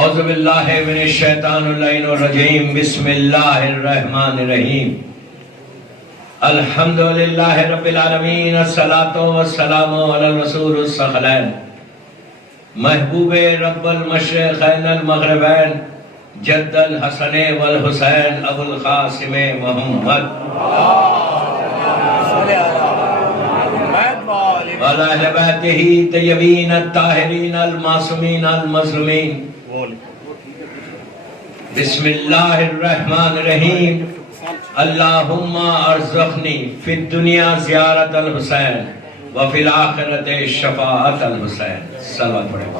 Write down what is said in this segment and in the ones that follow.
اعوذ باللہ من الشیطان اللعین الرجیم بسم اللہ الرحمن الرحیم الحمدللہ رب العالمین الصلاة والسلام علی الرسول الثقلین محبوب رب المشرقین المغربین جد الحسن والحسین ابو القاسم محمد وعلی اہل بیتہ طیبین الطاہرین المعصومین المظلومین بسم اللہ الرحمن الرحیم اللہم ارزقنی فی الدنیا زیارت الحسین وفی الآخرت شفاعت الحسین صلوات پڑھیں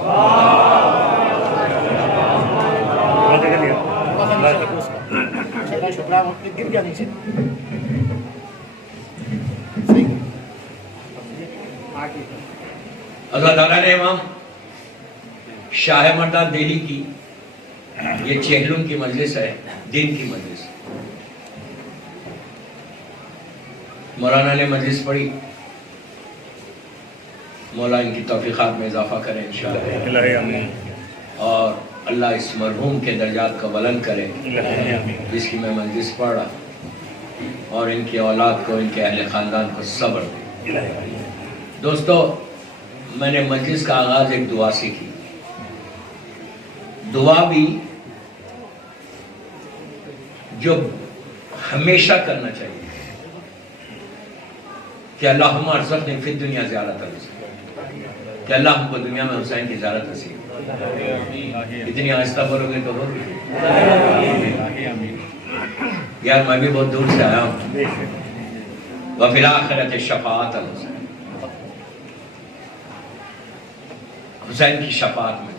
حضرت علیہ امام شاہ مردہ دہلی کی یہ چہلم کی مجلس ہے، دین کی مجلس ہے۔ مولانا نے مجلس پڑھی، مولا ان کی توفیقات میں اضافہ کرے انشاءاللہ، اور اللہ اس مرحوم کے درجات کو بلند کرے جس کی میں مجلس پڑھ رہا، اور ان کی اولاد کو، ان کے اہل خاندان کو صبر دے۔ دوستو، میں نے مجلس کا آغاز ایک دعا سے کی۔ دعا بھی جو ہمیشہ کرنا چاہیے کہ اللہم ارزقنی فی الدنیا زیارت الحسین، کہ اللہ ہم کو دنیا میں حسین کی زیارت نصیب۔ اتنی آہستہ بولو گے تو بولو یار، میں بھی بہت دور سے آیا ہوں۔ وفی الآخرت شفاعت الحسین، حسین کی شفاعت میں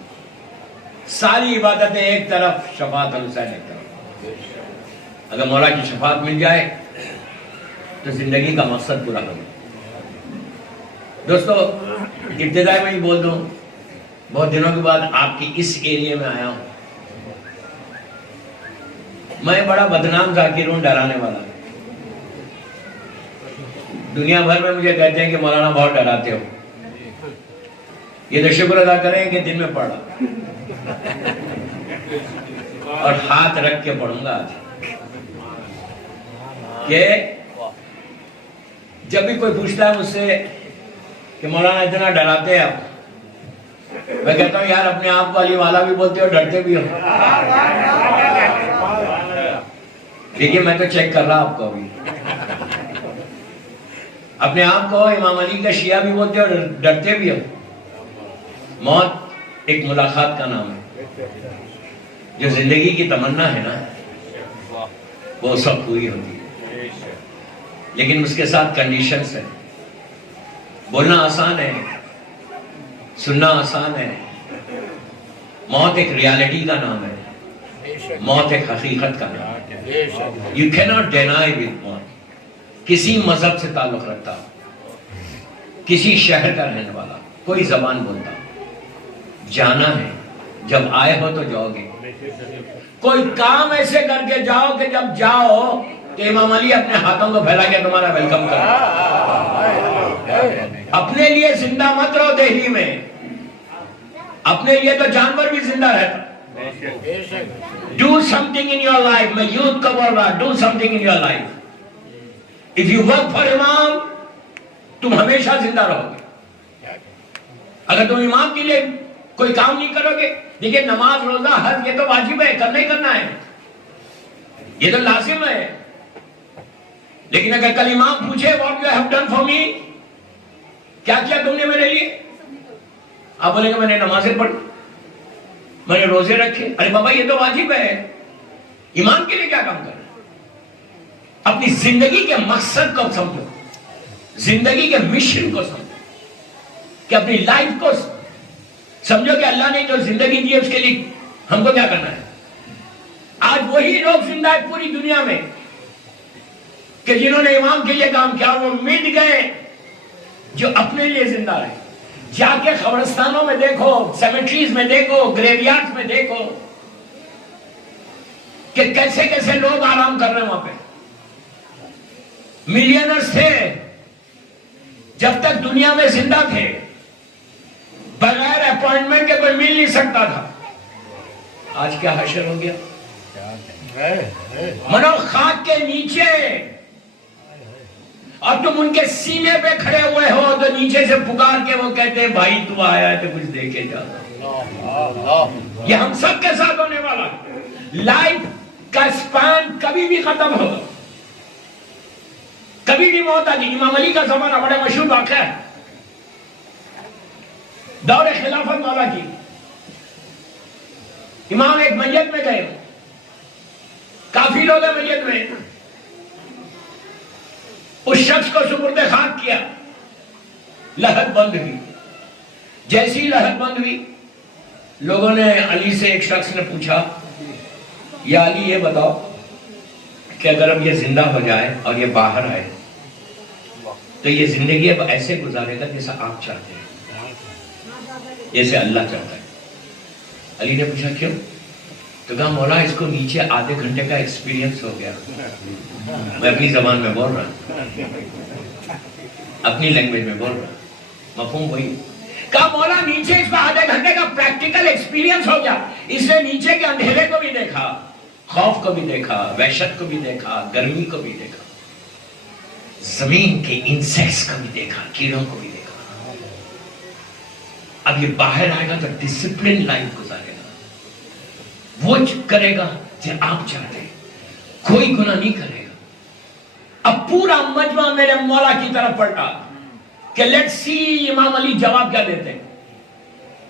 ساری عبادتیں ایک طرف، شفاعت الحسین ایک طرف۔ اگر مولا کی شفاعت مل جائے تو زندگی کا مقصد پورا ہو گیا۔ دوستو، ابتدائی میں ہی بول دوں، بہت دنوں کے بعد آپ کی اس ایریے میں آیا ہوں۔ میں بڑا بدنام ذاکر ہوں، ڈرانے والا۔ دنیا بھر میں مجھے کہتے ہیں کہ مولانا بہت ڈراتے ہو۔ یہ تو شکر ادا کریں کہ دن میں پڑھا، اور ہاتھ رکھ کے پڑھوں گا آج، کہ جب بھی کوئی پوچھتا ہے مجھ سے کہ مولانا اتنا ڈراتے ہیں آپ، میں کہتا ہوں یار اپنے آپ کو علی والا بھی بولتے ہو، ڈرتے بھی ہو۔ دیکھیے میں تو چیک کر رہا آپ کو ابھی، اپنے آپ کو امام علی کا شیعہ بھی بولتے ہو، ڈرتے بھی ہو۔ موت ایک ملاقات کا نام ہے، جو زندگی کی تمنا ہے نا وہ سب پوری ہوتی ہے، لیکن اس کے ساتھ کنڈیشنز ہیں۔ بولنا آسان ہے، سننا آسان ہے۔ موت ایک ریالٹی کا نام ہے، موت ایک حقیقت کا نام ہے۔ You cannot deny with موت۔ کسی مذہب سے تعلق رکھتا، کسی شہر کا رہنے والا، کوئی زبان بولتا، جانا ہے۔ جب آئے ہو تو جاؤ گے۔ کوئی کام ایسے کر کے جاؤ کہ جب جاؤ کہ امام علی اپنے ہاتھوں کو پھیلا کے تمہارا ویلکم کرے۔ اپنے لیے زندہ مت رہو دہلی میں، اپنے لیے تو جانور بھی زندہ رہتا۔ Do something in your life۔ میں یوتھ کو بول رہا، do something in your life۔ If you work for امام، تم ہمیشہ زندہ رہو گے۔ اگر تم امام کے لیے کوئی کام نہیں کرو گے، دیکھیں نماز، روزہ، حج، یہ تو واجب ہے، کرنا ہی کرنا ہے، یہ تو لازم ہے۔ لیکن اگر کل امام پوچھے what you have done for me، کیا کیا تم نے میرے لیے، آپ بولیں گے میں نے نمازیں پڑھی، میں نے روزے رکھے۔ ارے بابا یہ تو واجب ہے، امام کے لیے کیا کام کرنا؟ اپنی زندگی کے مقصد کو سمجھو، زندگی کے مشن کو سمجھو، کہ اپنی لائف کو سمجھو کہ اللہ نے جو زندگی دی ہے اس کے لیے ہم کو کیا کرنا ہے۔ آج وہی لوگ زندہ ہے پوری دنیا میں کہ جنہوں نے امام کے لیے کام کیا، وہ مٹ گئے جو اپنے لیے زندہ رہے۔ جا کے قبرستانوں میں دیکھو، سیمیٹریز میں دیکھو، گریو یارڈز میں دیکھو کہ کیسے کیسے لوگ آرام کر رہے ہیں وہاں پہ۔ ملینرز تھے جب تک دنیا میں زندہ تھے، بغیر اپوائنٹمنٹ کے کوئی مل نہیں سکتا تھا۔ آج کیا حشر ہو گیا. منو خاک کے نیچے اور تم ان کے سینے پہ کھڑے ہوئے ہو تو نیچے سے پکار کے وہ کہتے ہیں بھائی تو آیا ہے تو کچھ دے کے جا. یہ ہم سب کے ساتھ ہونے والا. لائف کا سپان کبھی بھی ختم ہوگا, کبھی بھی موت آ گئی. امام علی کا زمانہ بڑے مشہور واقعہ ہے, دور خلافت والا کی. امام ایک میت میں گئے, کافی لوگ ہیں میت میں. اس شخص کو سپرد خاک کیا, لحد بند ہوئی. جیسی لحد بند ہوئی, لوگوں نے علی سے, ایک شخص نے پوچھا یا علی یہ بتاؤ کہ اگر اب یہ زندہ ہو جائے اور یہ باہر آئے تو یہ زندگی اب ایسے گزارے گا جیسا آپ چاہتے ہیں, جیسے اللہ چاہتا ہے. علی نے پوچھا کیوں؟ تو کہا مولا اس کو نیچے آدھے گھنٹے کا ایکسپیرینس ہو گیا. میں اپنی زبان میں بول رہا ہوں, اپنی لینگویج میں بول رہا ہوں, مفہوم وہی. کہا مولا نیچے اس کو آدھے گھنٹے کا پریکٹیکل ایکسپیرینس ہو گیا. اس نے نیچے کے اندھیرے کو بھی دیکھا, خوف کو بھی دیکھا, وحشت کو بھی دیکھا, گرمی کو بھی دیکھا, زمین کے انسیکٹس کو بھی دیکھا, کیڑوں کو بھی دیکھا. اب یہ باہر آئے گا تو ڈسپلن لائف گزارے گا, وہ کرے گا جو آپ چاہتے ہیں, کوئی گناہ نہیں کرے گا. اب پورا مجمع میرے مولا کی طرف پلٹا کہ لیٹ سی امام علی جواب کیا دیتے ہیں.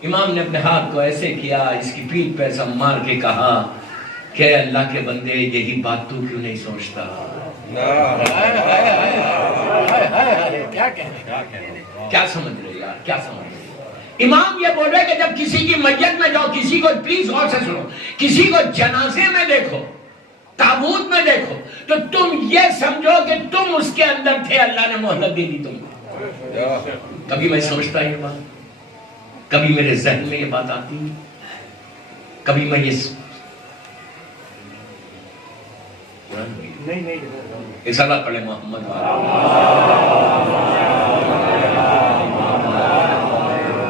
امام نے اپنے ہاتھ کو ایسے کیا, اس کی پیٹھ پہ ایسا مار کے کہا کہ اللہ کے بندے یہی بات تو کیوں نہیں سوچتا. کیا سمجھ رہے یار, کیا سمجھ رہے. امام یہ بول رہے کہ جب کسی کی میت میں جاؤ, کسی کو, پلیز غور سے سنو, کسی کو جنازے میں دیکھو, تابوت میں دیکھو, تو تم یہ سمجھو کہ تم اس کے اندر تھے, اللہ نے مہلت دے دی تم کو. کبھی میں سوچتا یہ بات, کبھی میرے ذہن میں یہ بات آتی, کبھی میں یہ ایک سالہ پڑھے محمد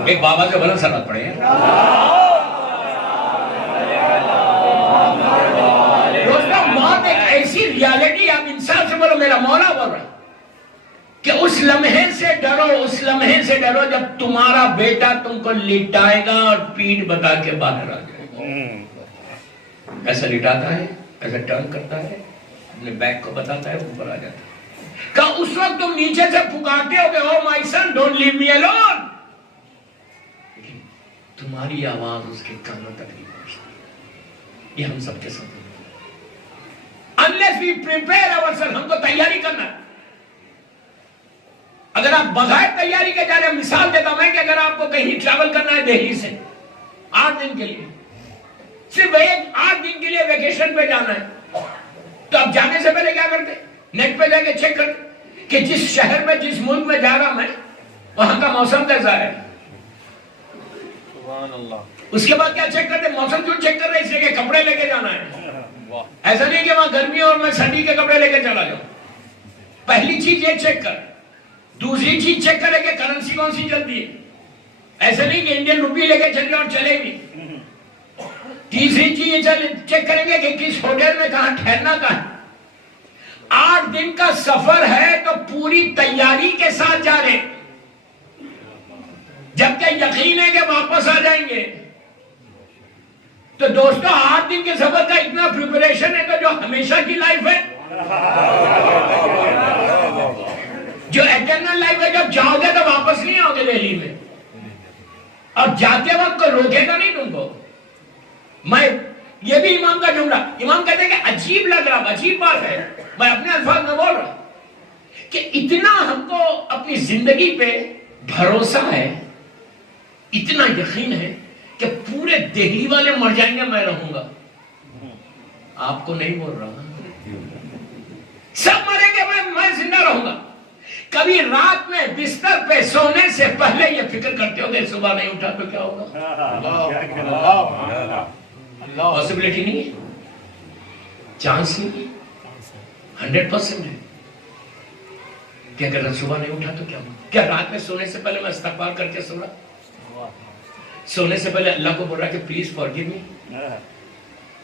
ایک بابا کے بلند سلام پڑھے ہیں. دوستوں موت ایک ایسی ریالٹی, آپ انسان سے بولو میرا مولا بول رہا کہ اس لمحے سے ڈرو, اس لمحے سے ڈرو جب تمہارا بیٹا تم کو لٹائے گا اور پیٹھ بتا کے باہر آ جائے گا. ایسا لٹاتا ہے, ایسا ٹرن کرتا ہے, اپنے بیک کو بتاتا ہے, اوپر آ جاتا ہے. کہ اس وقت تم نیچے سے پکارتے ہو کہ او مائی سن ڈونٹ لیو می الون, تمہاری آواز اس کے کانوں تک نہیں پہنچتی. یہ ہم سب کے ساتھ unless we prepare ourselves, ہم کو تیاری کرنا ہے. اگر آپ بغیر تیاری کے جا رہے ہیں, مثال دیتا ہوں میں کہ اگر آپ کو کہیں ٹریول کرنا ہے دہلی سے 8 دن کے لیے, صرف 8 دن کے لیے ویکیشن پہ جانا ہے, تو آپ جانے سے پہلے کیا کرتے؟ نیٹ پہ جا کے چیک کرتے کہ جس شہر میں, جس ملک میں جا رہا میں, وہاں کا موسم کیسا ہے. اس کے بعد کیا چیک کرتے؟ موسم کیوں چیک کر رہے ہیں؟ اس لیے کہ کپڑے لے کے جانا ہے. ایسا نہیں کہ وہاں گرمی اور میں سردی کے کپڑے لے کے چلا جاؤں. پہلی چیز یہ چیک کر. دوسری چیز چیک کرے کہ کرنسی کون سی چلتی ہے. ایسا نہیں کہ انڈین روپی لے کے چلے اور چلے گی. تیسری چیز یہ چیک کریں گے کہ کس ہوٹل میں کہاں ٹھہرنا کہاں. 8 دن کا سفر ہے تو پوری تیاری کے ساتھ جا رہے, جبکہ یقین ہے کہ واپس آ جائیں گے. تو دوستو 8 دن کے سفر کا اتنا پریپریشن ہے کہ جو ہمیشہ کی لائف ہے, جو ایٹرنل لائف ہے, جب جاؤ گے تو واپس نہیں آؤ گے دہلی میں, اور جاتے وقت کو روکے گا نہیں تم کو. میں یہ بھی امام کا جملہ, امام کہتے ہیں کہ عجیب لگ رہا, عجیب بات ہے, میں اپنے الفاظ میں بول رہا کہ اتنا ہم کو اپنی زندگی پہ بھروسہ ہے, اتنا یقین ہے کہ پورے دہلی والے مر جائیں گے, میں رہوں گا. آپ کو نہیں بول رہا, سب مریں گے, میں زندہ رہوں گا. کبھی رات میں بستر پہ سونے سے پہلے یہ فکر کرتے ہو کہ صبح نہیں اٹھا تو کیا ہوگا؟ پاسبلٹی نہیں ہے, چانس نہیں, 100% ہے کہ اگر صبح نہیں اٹھا تو کیا ہوگا. کیا رات میں سونے سے پہلے میں استغفار کر کے سو رہا, سونے سے پہلے اللہ کو بول رہا کہ please forgive me,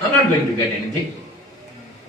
I'm not going to get anything.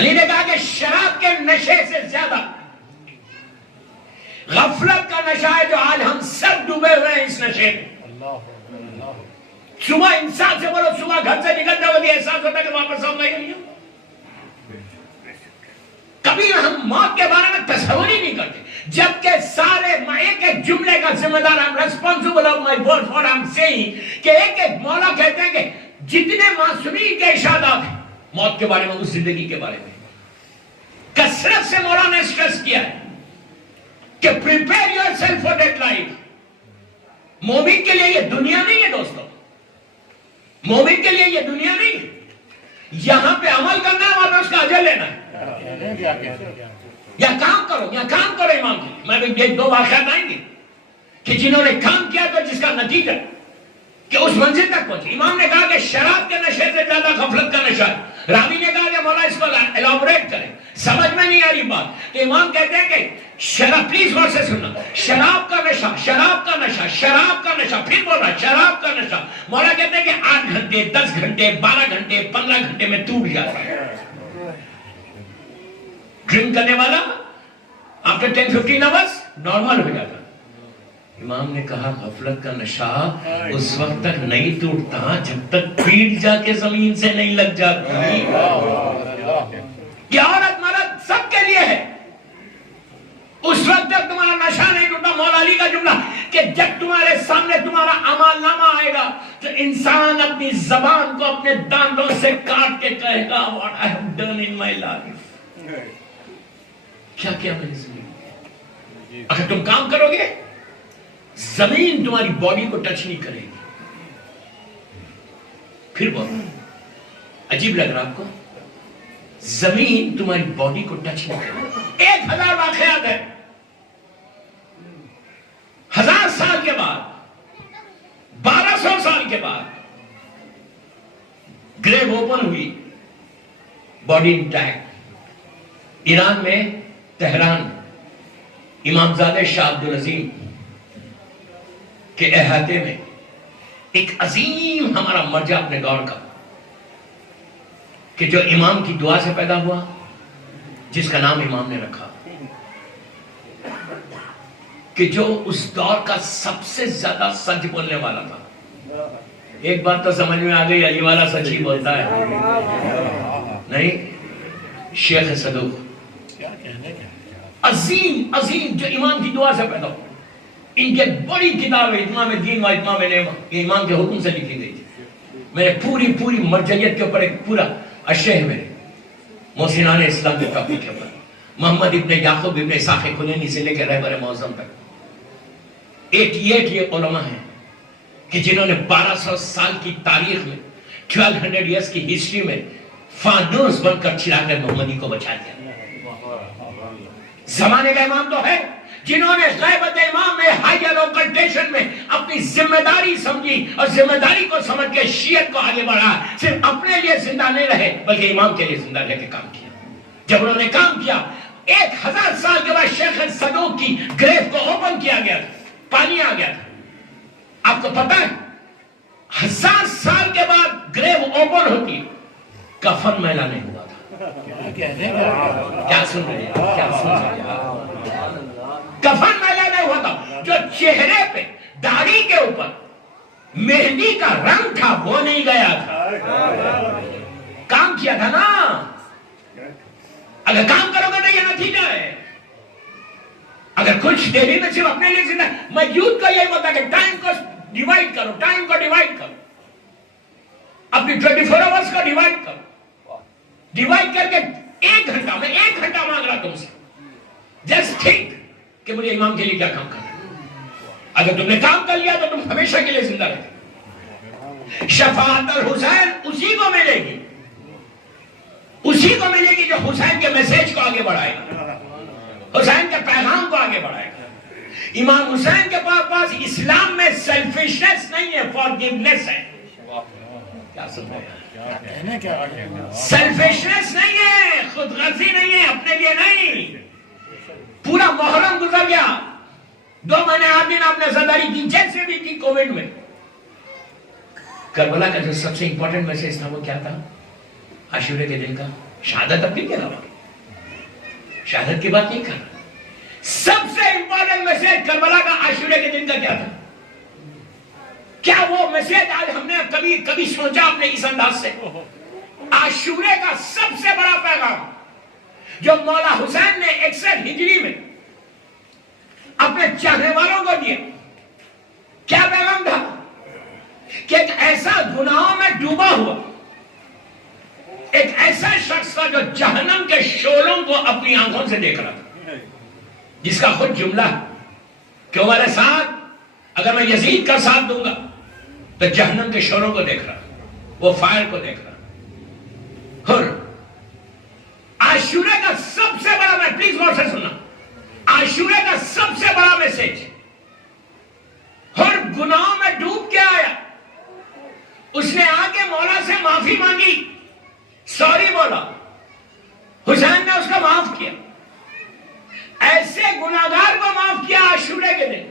علی نے کہا کہ شراب کے نشے سے زیادہ غفلت کا نشہ ہے جو آج ہم سب ڈوبے ہوئے ہیں اس نشے میں. صبح انسان سے بولو صبح گھر سے نکلتے ہوئے احساس ہوتا ہے کہ واپس آؤں گا یا نہیں. کبھی ہم موت کے بارے میں تصور ہی نہیں کرتے, جبکہ سارے ایک ایک جملے کا ذمہ دار I'm responsible of my words what I'm saying کہ ایک ایک مولا کہتے ہیں کہ جتنے معصومین کے ارشادات ہیں موت کے بارے میں, اس زندگی کے بارے میں کثرت سے مولا نے اسٹریس کیا ہے کہ prepare yourself for that life. مومن کے لیے یہ دنیا نہیں ہے دوستوں, مومن کے لیے یہ دنیا نہیں ہے. یہاں پہ عمل کرنا ہے, وہاں پہ اس کا اجر لینا ہے. یا کام کرو امام کے لیے. میں بھی ایک دو واقعات آئیں گے کہ جنہوں نے کام کیا تو جس کا نتیجہ کہ اس منزل تک پہنچے. امام نے کہا کہ شراب کے نشے سے زیادہ غفلت کا نشہ ہے. راوی نے کہا کہ مولا اس کو ایلابوریٹ کرے, سمجھ میں نہیں آ رہی بات. تو امام کہتے ہیں کہ شراب, پلیز غور سے سننا, شراب کا نشہ, شراب کا نشہ, شراب کا نشہ, پھر بول رہا شراب کا نشہ. مولا کہتے ہیں کہ 8 گھنٹے 10 گھنٹے 12 گھنٹے 15 گھنٹے میں ٹوٹ جاتا ہے. ڈرنک کرنے والا after 10-15 hours نارمل ہو جاتا. امام نے کہا غفلت کا نشہ اس وقت تک نہیں ٹوٹتا جب تک پیٹ جا کے زمین سے نہیں لگ جاتی. یہ عورت مرد سب کے لیے ہے. اس وقت تک تمہارا نشہ نہیں ٹوٹا. مولا علی کا جملہ کہ جب تمہارے سامنے تمہارا اعمال نامہ آئے گا تو انسان اپنی زبان کو اپنے دانتوں سے کاٹ کے کہے گا what I have done in my life. کیا کیا میں نے زندگی. اگر تم کام کرو گے زمین تمہاری باڈی کو ٹچ نہیں کرے گی. پھر بولو, عجیب لگ رہا آپ کو, زمین تمہاری باڈی کو ٹچ نہیں کرے گی. 1000 واقعات ہیں. 1000 سال کے بعد 1200 سال کے بعد گریو اوپن ہوئی, باڈی انٹیکٹ. ایران میں تہران امامزادہ شاہ عبدالعظیم کے احاطے میں ایک عظیم ہمارا مرجع اپنے دور کا کہ جو امام کی دعا سے پیدا ہوا, جس کا نام امام نے رکھا, کہ جو اس دور کا سب سے زیادہ سچ بولنے والا تھا. ایک بات تو سمجھ میں آ گئی, علی والا سچ ہی بولتا ہے نہیں. شیخ صدوق عظیم جو امام کی دعا سے پیدا ہوا. ان کے بڑی کتاب ہے اتمام دین و اتمام نعمہ, یہ امام کے حکم سے لکھی گئی تھی. میں نے پوری مرجعیت کے اوپر ایک پورا اشرح میں محسنان اسلام کے ٹاپک کے اوپر محمد ابن یعقوب ابن اسحاق کنینی سے لے کے رہبر معظم تک 88 یہ علماء ہیں کہ جنہوں نے 1200 سال کی تاریخ میں 1200 ایئرس کی ہسٹری میں فانوس بن کر چراغ محمدی کو بچا دیا. زمانے کا امام تو ہے جنہوں نے غیبت امام میں ہائر اوکلٹیشن میں اپنی ذمہ داری سمجھی اور ذمہ داری کو سمجھ کے شیعت کو آگے بڑھا. صرف اپنے لیے زندہ نہیں رہے بلکہ امام کے لیے زندہ رہ کے کام کیا. جب انہوں نے کام کیا 1000 سال کے بعد شیخ صدوق کی گریو کو اوپن کیا گیا تھا, پانی آ گیا تھا. آپ کو پتا ہے 1000 سال کے بعد گریو اوپن ہوتی ہے, کفن میلا نہیں ہوا تھا. کیا سن رہے ہیں, کیا سن رہے ہیں؟ کفن میلا نہیں ہوا تھا. جو چہرے پہ داڑھی کے اوپر مہندی کا رنگ تھا وہ نہیں گیا تھا. کام کیا تھا نا. اگر کام کرو گے تو یہ نتیجہ ہے. اگر کچھ دہلی میں صرف اپنے لیے زندہ, میں یوتھ کا یہی بتا کہ ٹائم کو ڈیوائڈ کرو, ٹائم کو ڈیوائڈ کرو, اپنی 24 آورز کو ڈیوائڈ کرو. ڈیوائڈ کر کے 1 گھنٹہ, میں 1 گھنٹہ مانگ رہا تم سے. جسٹ تھنک کہ مجھے امام کے لیے کیا کام کرنا ہے. اگر تم نے کام کر لیا تو تم ہمیشہ کے لیے زندہ رہے. شفاعت الحسین اسی کو ملے گی, اسی کو ملے گی جو حسین کے میسج کو آگے بڑھائے گا, حسین کے پیغام کو آگے بڑھائے گا. امام حسین کے پاس اسلام میں سیلفشنس نہیں ہے, فارگیونیس ہے. کیا سن رہے ہیں؟ سیلفشنس نہیں ہے, خود غرضی نہیں ہے, اپنے لیے نہیں. پورا محرم گزر گیا, 2 مہینے 8 دن آپ نے زداری کی جیسے بھی کی کووڈ میں. کربلا کا جو سب سے امپورٹنٹ میسج تھا وہ کیا تھا؟ عاشورے کے دن کا شہادت اپنی کے علاوہ شہادت کی بات نہیں کر رہا. سب سے امپورٹنٹ میسج کربلا کا عاشورے کے دن کا کیا تھا؟ کیا وہ میسج آج ہم نے کبھی سوچا اپنے اس انداز سے؟ عاشورے کا سب سے بڑا پیغام جو مولا حسین نے 61 ہجری میں اپنے چاہنے والوں کو دیا، کیا پیغام تھا؟ کہ ایک ایسا گناہوں میں ڈوبا ہوا ایک ایسا شخص تھا جو جہنم کے شعلوں کو اپنی آنکھوں سے دیکھ رہا تھا، جس کا خود جملہ کہ ہمارے ساتھ اگر میں یزید کا ساتھ دوں گا تو جہنم کے شعلوں کو دیکھ رہا، وہ فائر کو دیکھ رہا. اور عاشورے کا سب سے بڑا، میں پلیز غور سے سننا، عاشورے کا سب سے بڑا میسج، اور گناہوں میں ڈوب کے آیا، اس نے آ کے مولا سے معافی مانگی، سوری بولا، حسین نے اس کو معاف کیا. ایسے گناہگار کو معاف کیا عاشورے کے دن،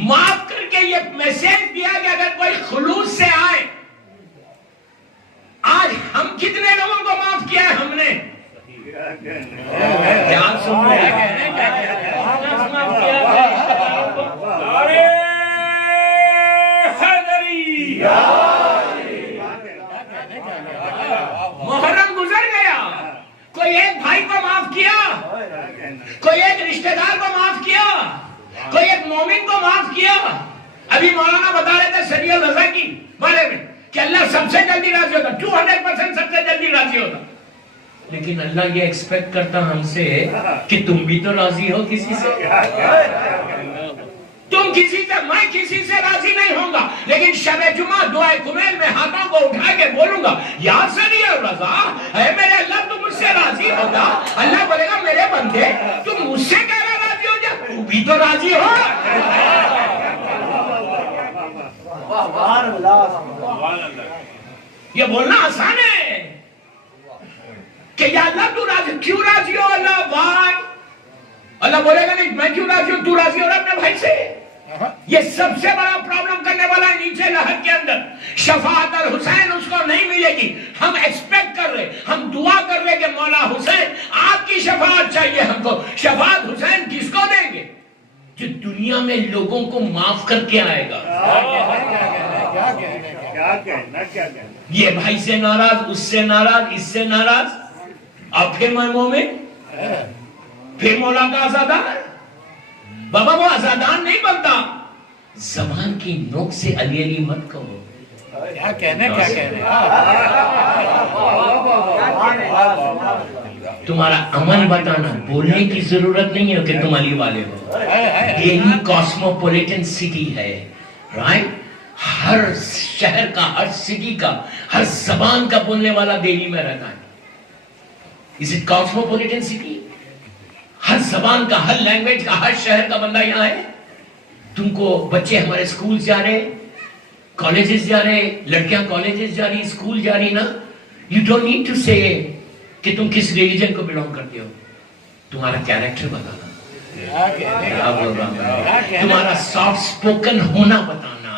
معاف کر کے یہ میسج دیا کہ اگر کوئی خلوص سے آئے. آج ہم کتنے لوگوں کو معاف کیا ہے ہم نے؟ کیا سن رہے ہیں؟ محرم گزر گیا، کوئی ایک بھائی کو معاف کیا، کوئی ایک رشتہ دار کو معاف کیا، کوئی ایک مومن کو معاف کیا. ابھی مولانا بتا رہے تھے سری الرضا کی بارے میں کہ اللہ سب سے جلدی راضی ہوتا، 200% سب سے جلدی راضی ہوتا. لیکن اللہ یہ ایکسپیکٹ کرتا ہم سے کہ تم بھی تو راضی ہو کسی سے. تم کسی سے، میں کسی سے راضی نہیں ہوں گا، لیکن شب جمعہ دعائے کمیل میں ہاتھوں کو اٹھا کے بولوں گا یا سری الرضا، اے میرے اللہ تم مجھ سے راضی ہوگا. اللہ بولے گا میرے بندے تم مجھ سے کہہ رہا راضی ہو جا، تو بھی تو راضی ہو. یہ بولنا آسان ہے کہ یا اللہ تو راضی، کیوں راضی ہو اللہ؟ وائی اللہ بولے گا نہیں میں کیوں راضی ہوں، تو راضی ہو رہا اپنے بھائی سے. یہ سب سے بڑا پرابلم کرنے والا ہے نیچے لہر کے اندر. شفاعت الحسین اس کو نہیں ملے گی. ہم ایکسپیکٹ کر رہے، ہم دعا کر رہے کہ مولا حسین آپ کی شفاعت چاہیے ہم کو. شفاعت حسین کس کو دیں گے؟ جو دنیا میں لوگوں کو معاف کر کے آئے گا. یہ بھائی سے ناراض، اس سے ناراض، اس سے ناراض، اب پھر میں مومن، پھر مولا کا آزادار. بابا وہ آزادان نہیں بنتا. زبان کی نوک سے علی علی مت کہو. کیا کہنے، کیا کہنے. تمہارا عمل بتانا، بولنے کی ضرورت نہیں ہے کہ تم علی والے ہو. دہلی کاسموپولیٹن سٹی ہے، رائٹ؟ ہر شہر کا، ہر سٹی کا، ہر زبان کا بولنے والا دہلی میں رہتا ہے. Is it cosmopolitan city? ہر زبان کا، ہر لینگویج کا، ہر شہر کا بندہ یہاں ہے. تم کو بچے ہمارے سکول جا رہے، کالجز جا رہے، لڑکیاں کالجز جا رہی، سکول جا رہی نا. یو ڈونٹ نیڈ ٹو سے کہ تم کس ریلیجن کو بلونگ کرتے ہو. تمہارا کیریکٹر بتانا، کیا بول رہا ہوں، تمہارا سافٹ سپوکن ہونا بتانا،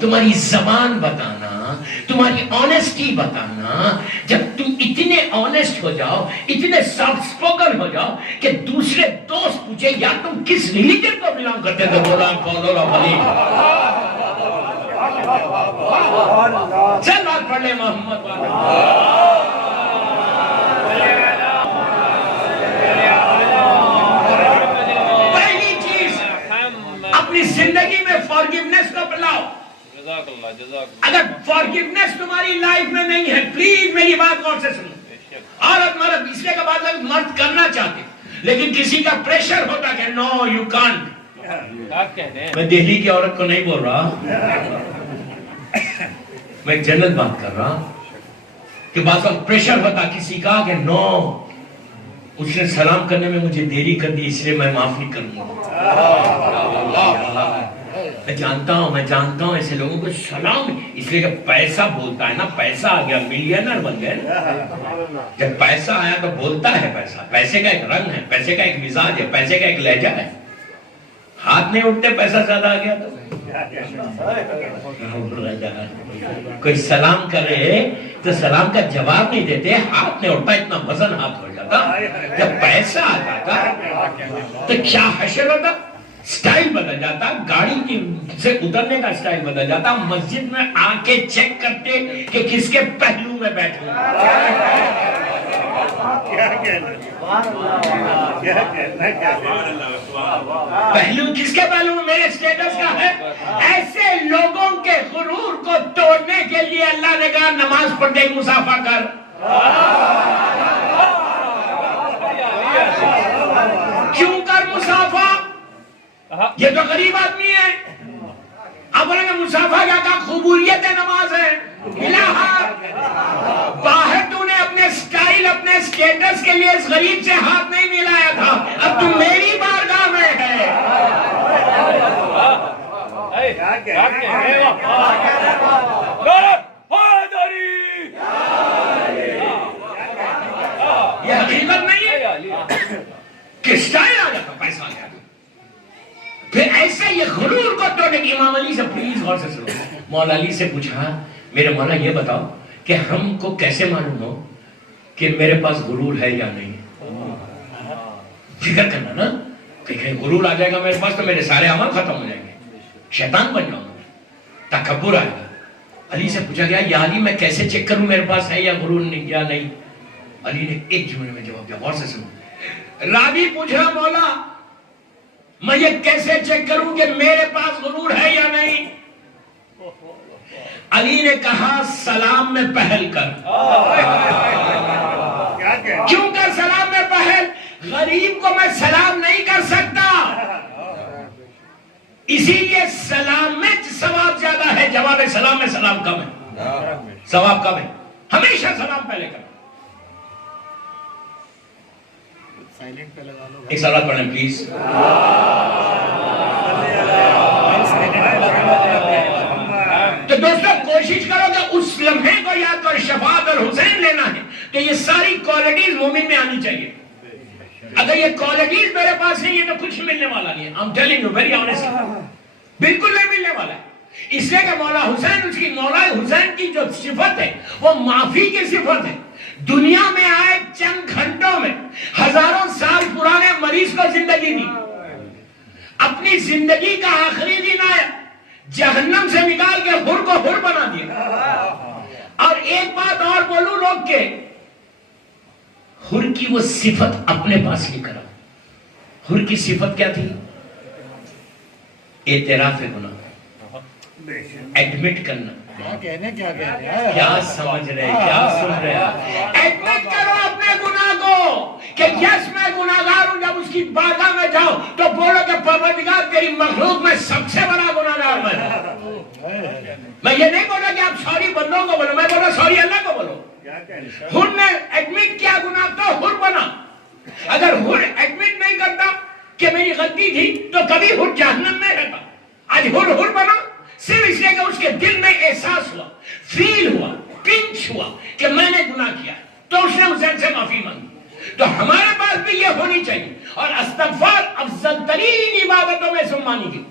تمہاری زبان بتانا، تمہاری آنیسٹی بتانا. جب تم اتنے آنیسٹ ہو جاؤ، اتنے سافٹ سپوکن ہو جاؤ کہ دوسرے دوست پوچھے یا تم کس ریلیجن کو بلونگ کرتے تو بولا فالو علی. چل بات پڑھ لے محمد. پہلی چیز اپنی زندگی میں فارگیونیس کو پلاؤ. اگر فارگیونیس تمہاری لائف میں نہیں ہے، پلیز میری بات غور سے سنو. عورت مرد، اس لیے کے بعد مرد کرنا چاہتے لیکن کسی کا پریشر ہوتا کہ نو یو کانٹ. میں دہلی کی عورت کو نہیں بول رہا، میں جنرل بات کر رہا کہ بعض وقت پریشر ہوتا کسی کا کہ نو، اس نے سلام کرنے میں مجھے دیری کر دی اس لیے میں معاف نہیں کروں گا. میں جانتا ہوں ایسے لوگوں کو سلام اس لیے کہ پیسہ بولتا ہے نا. پیسہ آ گیا، ملینر بن گئے. جب پیسہ آیا تو بولتا ہے پیسہ. پیسے کا ایک رنگ ہے، پیسے کا ایک مزاج ہے، پیسے کا ایک لہجہ ہے. ہاتھ نہیں اٹھتے پیسہ زیادہ آ گیا تو کوئی سلام کرے تو سلام کا جواب نہیں دیتے, ہاتھ نہیں اٹھتا, اتنا وزن ہاتھ ہو جاتا. جب پیسہ آ جاتا تو کیا حشر ہوتا, سٹائل بدل جاتا, گاڑی کی سے اترنے کا سٹائل بدل جاتا, مسجد میں آ کے چیک کرتے کہ کس کے پہلو میں بیٹھے. پہلو کس کے پہلو میں, میرے سٹیٹس کا ہے. ایسے لوگوں کے غرور کو توڑنے کے لیے اللہ نے کہا نماز پڑھتے ہی مصافحہ کر. کیوں کر مصافحہ؟ یہ تو غریب آدمی ہے. اب بولیں گے مصافحہ کیا کہا, قبولیت نماز ہے. باہر تو نے اپنے سٹائل اپنے سٹیٹس کے لیے اس غریب سے ہاتھ نہیں ملایا تھا, اب تم میری بارگاہ میں ہے. یہ حقیقت نہیں ہے کہ سٹائل آ جاتا, پیسہ آ جاتا. پھر ایسے یہ غرور کو توڑنے کی. امام علی سے پلیز غور سے سنو. مولا علی سے پوچھا, میرے مولا یہ بتاؤ کہ ہم کو کیسے معلوم ہو کہ میرے پاس غرور ہے یا نہیں. فکر کرنا نا, کہ کہیں غرور آ جائے گا میرے پاس تو میرے سارے عمل ختم ہو جائیں گے, شیطان بن جاؤں گا, تکبر آئے گا. علی سے پوچھا گیا, یا علی میں کیسے چیک کروں میرے پاس ہے یا غرور نہیں یا نہیں. علی نے ایک جملے میں جواب دیا, غور سے سنو. راوی پوچھا, مولا میں یہ کیسے چیک کروں کہ میرے پاس غرور ہے یا نہیں. علی نے کہا سلام میں پہل کر. کیوں کر سلام میں پہل؟ غریب کو میں سلام نہیں کر سکتا, اسی لیے سلام میں ثواب زیادہ ہے, جواب سلام میں سلام کم ہے, ثواب کم ہے. ہمیشہ سلام پہلے کرو. ایک سوال پڑھیں پلیز. تو دوستوں کوشش کرو کہ اس لمحے کو یاد کرو, شفاعت اور حسین لینا ہے تو یہ ساری کوالٹیز مومن میں آنی چاہیے. اگر یہ کوالٹیز میرے پاس نہیں ہے تو کچھ ملنے والا نہیں ہے. I'm telling you very honestly, بالکل نہیں ملنے والا ہے. اس لیے کہ مولا حسین, اس کی مولا حسین کی جو صفت ہے وہ معافی کی صفت ہے. دنیا میں آئے چند گھنٹوں میں ہزاروں سال پرانے مریض کو زندگی دی. اپنی زندگی کا آخری دن آیا, جہنم سے نکال کے حر کو حر بنا دیا. اور ایک بات اور بولوں روک کے, حر کی وہ صفت اپنے پاس لے کر. حر کی صفت کیا تھی؟ اعتراف گناہ, ایڈمٹ کرنا. کیا سمجھ رہے, کیا سن رہے ہیں؟ ایڈمٹ کرو اپنے گناہ کو کہ یس میں گناہگار ہوں. جب اس کی بارگاہ میں جاؤ تو بولو کہ پروردگار تیری مخلوق میں سب سے بڑا گناہگار میں یہ نہیں بولا کہ آپ سوری بندوں کو بولو, میں بولا سوری اللہ کو بولو. حر نے ایڈمٹ کیا گناہ تو حر بنا. اگر حر ایڈمٹ نہیں کرتا کہ میری غلطی تھی تو کبھی حر جہنم میں رہتا. آج حر بنا صرف اس لیے کہ اس کے دل میں احساس ہوا, فیل ہوا, پنچ ہوا کہ میں نے گناہ کیا, تو اس نے حسین سے معافی مانگی. تو ہمارے پاس بھی یہ ہونی چاہیے. اور استغفار افضل ترین عبادتوں میں سے مانی گئی.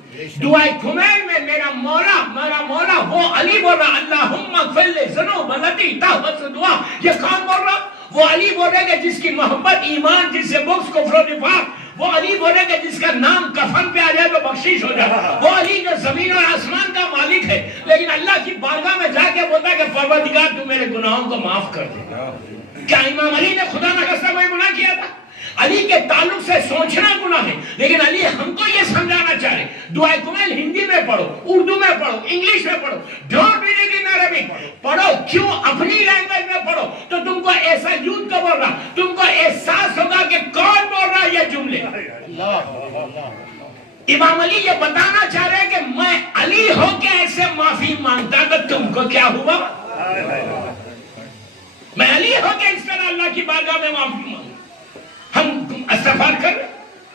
دعائے کمیل میں میرا مولا وہ علی بول رہا, اللہم اغفر لی ذنوب التی تحبس دعا. یہ کون بول رہا؟ وہ علی بول رہے کہ جس کی محبت ایمان, جس سے بغض کفر و نفاق. وہ علی بولے کہ جس کا نام کفن پہ آ جائے تو بخشش ہو جائے. وہ علی جو زمین اور آسمان کا مالک ہے, لیکن اللہ کی بارگاہ میں جا کے بولتا ہے کہ پروردگار تو میرے گناہوں کو معاف کر دے. کیا امام علی نے خدا نخواستہ کوئی گناہ کیا تھا؟ علی کے تعلق سے سوچنا گناہ ہے, لیکن علی ہم کو یہ سمجھانا چاہ رہے, دعائے کمیل ہندی میں پڑھو, اردو میں پڑھو, انگلش میں پڑھو, don't read it in Arabic پڑھو. کیوں؟ اپنی لینگویج میں پڑھو تو تم کو ایسا یوتھ کو بول رہا, تم کو احساس ہوگا کہ کون بول رہا یہ جملے. امام علی یہ بتانا چاہ رہے کہ میں علی ہو کے ایسے معافی مانگتا تو تم کو کیا ہوا. میں علی ہو کے اس طرح اللہ کی بارگاہ میں معافی مانگتا. ہم استغفار کر رہے,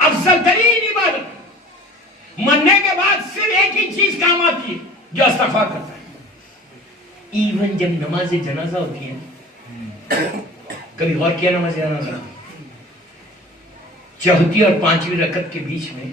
افضل ترین عبادت. مرنے کے بعد صرف ایک ہی چیز کام آتی ہے جو استغفار کرتا ہے. ایون جب نماز جنازہ ہوتی ہے, کبھی غور کیا نماز جنازہ چوتھی اور پانچویں رکعت کے بیچ میں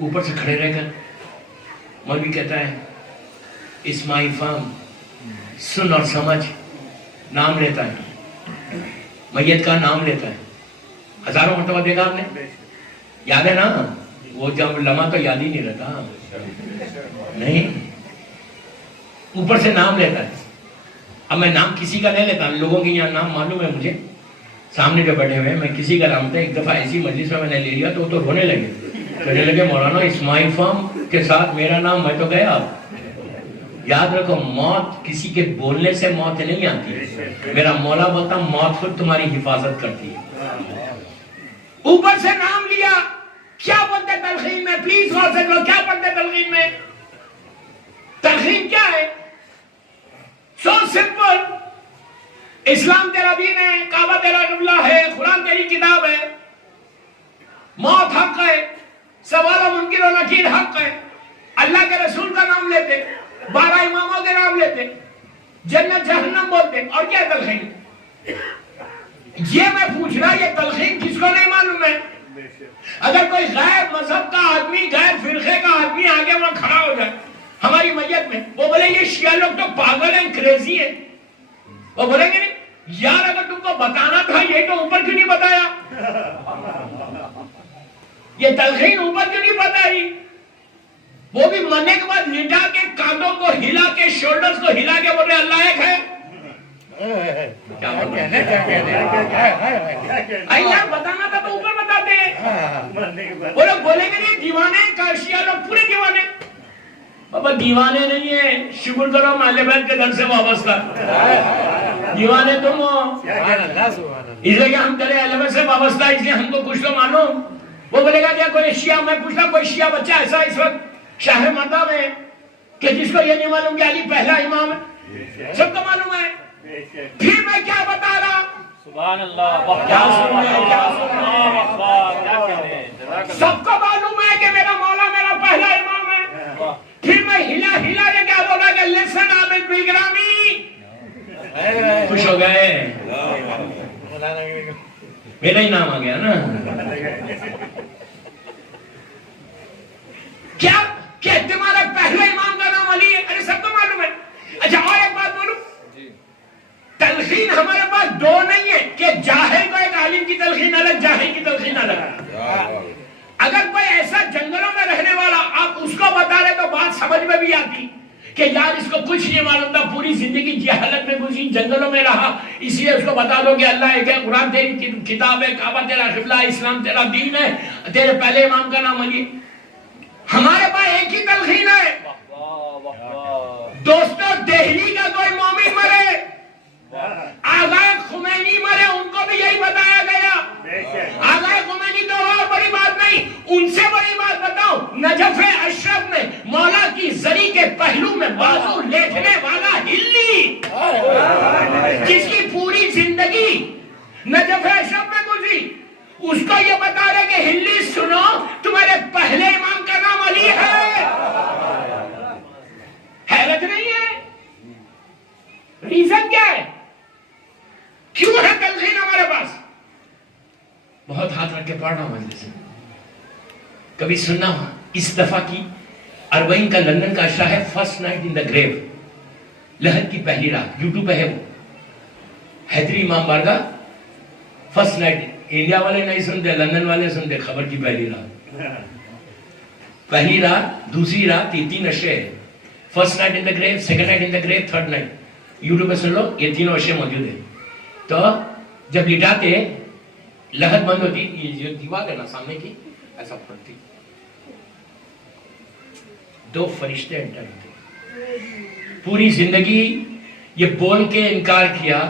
اوپر سے کھڑے رہ کر مولوی کہتا ہے اسماعیل فام سن اور سمجھ، نام لیتا ہے، میت کا نام لیتا ہے، ہزاروں مرتبہ دیکھا آپ نے، یاد ہے نا؟ وہ جب لمحہ تو یاد ہی نہیں رہتا، نہیں، اوپر سے نام لیتا ہے۔ اب میں نام کسی کا نہیں لیتا، لوگوں کی یہاں نام معلوم ہے مجھے، سامنے جو بیٹھے ہوئے میں کسی کا نام تھا، ایک دفعہ ایسی مجلس میں نے لے لیا تو وہ تو رونے لگے، کہنے لگے مولانا اسماعیل فام کے ساتھ میرا نام، میں تو گیا۔ یاد رکھو موت کسی کے بولنے سے موت نہیں آتی، میرا مولا بولتا موت خود تمہاری حفاظت کرتی ہے۔ اوپر سے نام لیا، کیا بولتے تلقین میں؟ پلیز غور سے لو، کیا پڑھتے تلقین میں؟ تلقین کیا ہے؟ سو سمپل، اسلام تیرا دین ہے، کعبہ تیرا قبلہ ہے، قرآن تیری کتاب ہے، موت حق ہے، سوال و منکر و نکیر حق ہے، اللہ کے رسول کا نام لیتے، 12 اماموں کے نام لیتے، جنت جہنم بولتے، اور کیا تلقین؟ یہ میں پوچھ رہا یہ تلقین کس کو نہیں معلوم ہے؟ اگر کوئی غیر مذہب کا آدمی، غیر فرقے کا آدمی آگے وہاں کھڑا ہو جائے ہماری میت میں، وہ بولے یہ شیعہ لوگ تو پاگل ہیں، کریزی ہیں، وہ بولیں گے نہیں یار اگر تم کو بتانا تھا یہ تو اوپر کیوں نہیں بتایا؟ یہ تلقین اوپر کیوں نہیں بتائی؟ وہ بھی مرنے کے بعد لٹا کے کاندھوں کو ہلا کے شولڈرز کو ہلا کے بولے اللہ ایک ہے۔ یار بتانا تھا تو اوپر بتاتے ہیں، وہ لوگ بولیں گے نہیں دیوانے، شیعہ لوگ پورے دیوانے۔ بابا دیوانے نہیں ہیں، شکر کرو اہل بیت کے در سے وابستہ، دیوانے تم ہو، اس لیے کہ ہم تیرے اہل بیت سے وابستہ، اس لیے ہم کو کچھ تو معلوم۔ وہ بولے گا کیا کوئی شیعہ، میں پوچھتا کوئی شیعہ بچہ ایسا اس وقت شاہ مردہ میں کہ جس کو یہ نہیں معلوم کہ علی پہلا امام ہے؟ سب کو معلوم ہے۔ پھر میں کیا بتا رہا؟ سبحان اللہ، کیا سن رہے ہیں، کیا سن رہے ہیں؟ سب کو معلوم ہے کہ میرا مولا میرا پہلا امام ہے۔ پھر میں ہلا ہلا کے کیا بولا کہ لسن عابد بالگرامی، خوش ہو گئے، میرا ہی نام آ گیا نا۔ کیا کہ تمہارا پہلا امام کا نام علی ہے؟ ارے سب کو معلوم ہے۔ اچھا اور ایک بات بولوں، تلقین ہمارے پاس دو نہیں ہے کہ جاہل کو ایک عالم کی تلقین الگ، جاہل کی تلقین الگ۔ اگر کوئی ایسا جنگلوں میں رہنے والا آپ اس کو بتا رہے تو بات سمجھ میں بھی آتی کہ یار اس کو کچھ نہیں معلوم تھا، پوری زندگی جہالت میں گزری، جنگلوں میں رہا، اس لیے اس کو بتا دو کہ اللہ ایک ہے، قرآن تیری کتاب ہے، کعبہ تیرا قبلہ ہے، اسلام تیرا دین ہے، تیرے پہلے امام کا نام علی۔ ہمارے پاس ایک ہی تلقین ہے دوستو، دہلی کا کوئی مومن مرے، آغائے خمینی مرے، ان کو بھی یہی بتایا گیا۔ آغائے خمینی تو اور بڑی بات نہیں، ان سے بڑی بات بتاؤ، نجف اشرف میں مولا کی زری کے پہلو میں بازو لیٹنے والا ہلی، جس کی پوری زندگی نجف اشرف میں گزری، اس کو یہ بتا رہے کہ ہلی سنو تمہارے پہلے امام کا نام علی ہے۔ حیرت نہیں ہے؟ ریزن کیا ہے؟ کیوں ہے تلقین ہمارے پاس؟ بہت ہاتھ رکھ کے پڑھنا مجلس سے کبھی سننا ہوا اس دفعہ کی 40 کا لندن کا اشرا ہے، فرسٹ نائٹ ان دا گریو، لہد کی پہلی رات، یوٹیوب پہ ہے وہ، حیدری امام بارگاہ، فرسٹ نائٹ۔ انڈیا والے نہیں سنتے، لندن والے سنتے، خبر کی پہلی رات، پہلی رات، دوسری رات، تین اشرے ہیں، فرسٹ نائٹ ان دا گریو، سیکنڈ نائٹ ان دا گریو، تھرڈ نائٹ۔ یوٹیوب پہ سن لو، یہ تینوں اشرے موجود ہیں۔ تو جب لٹاتے لہد بند ہوتی، یہ جو دیوار ہے نا سامنے کی ایسا پھٹتی، دو فرشتے انٹر ہوتے، پوری زندگی یہ بول کے انکار کیا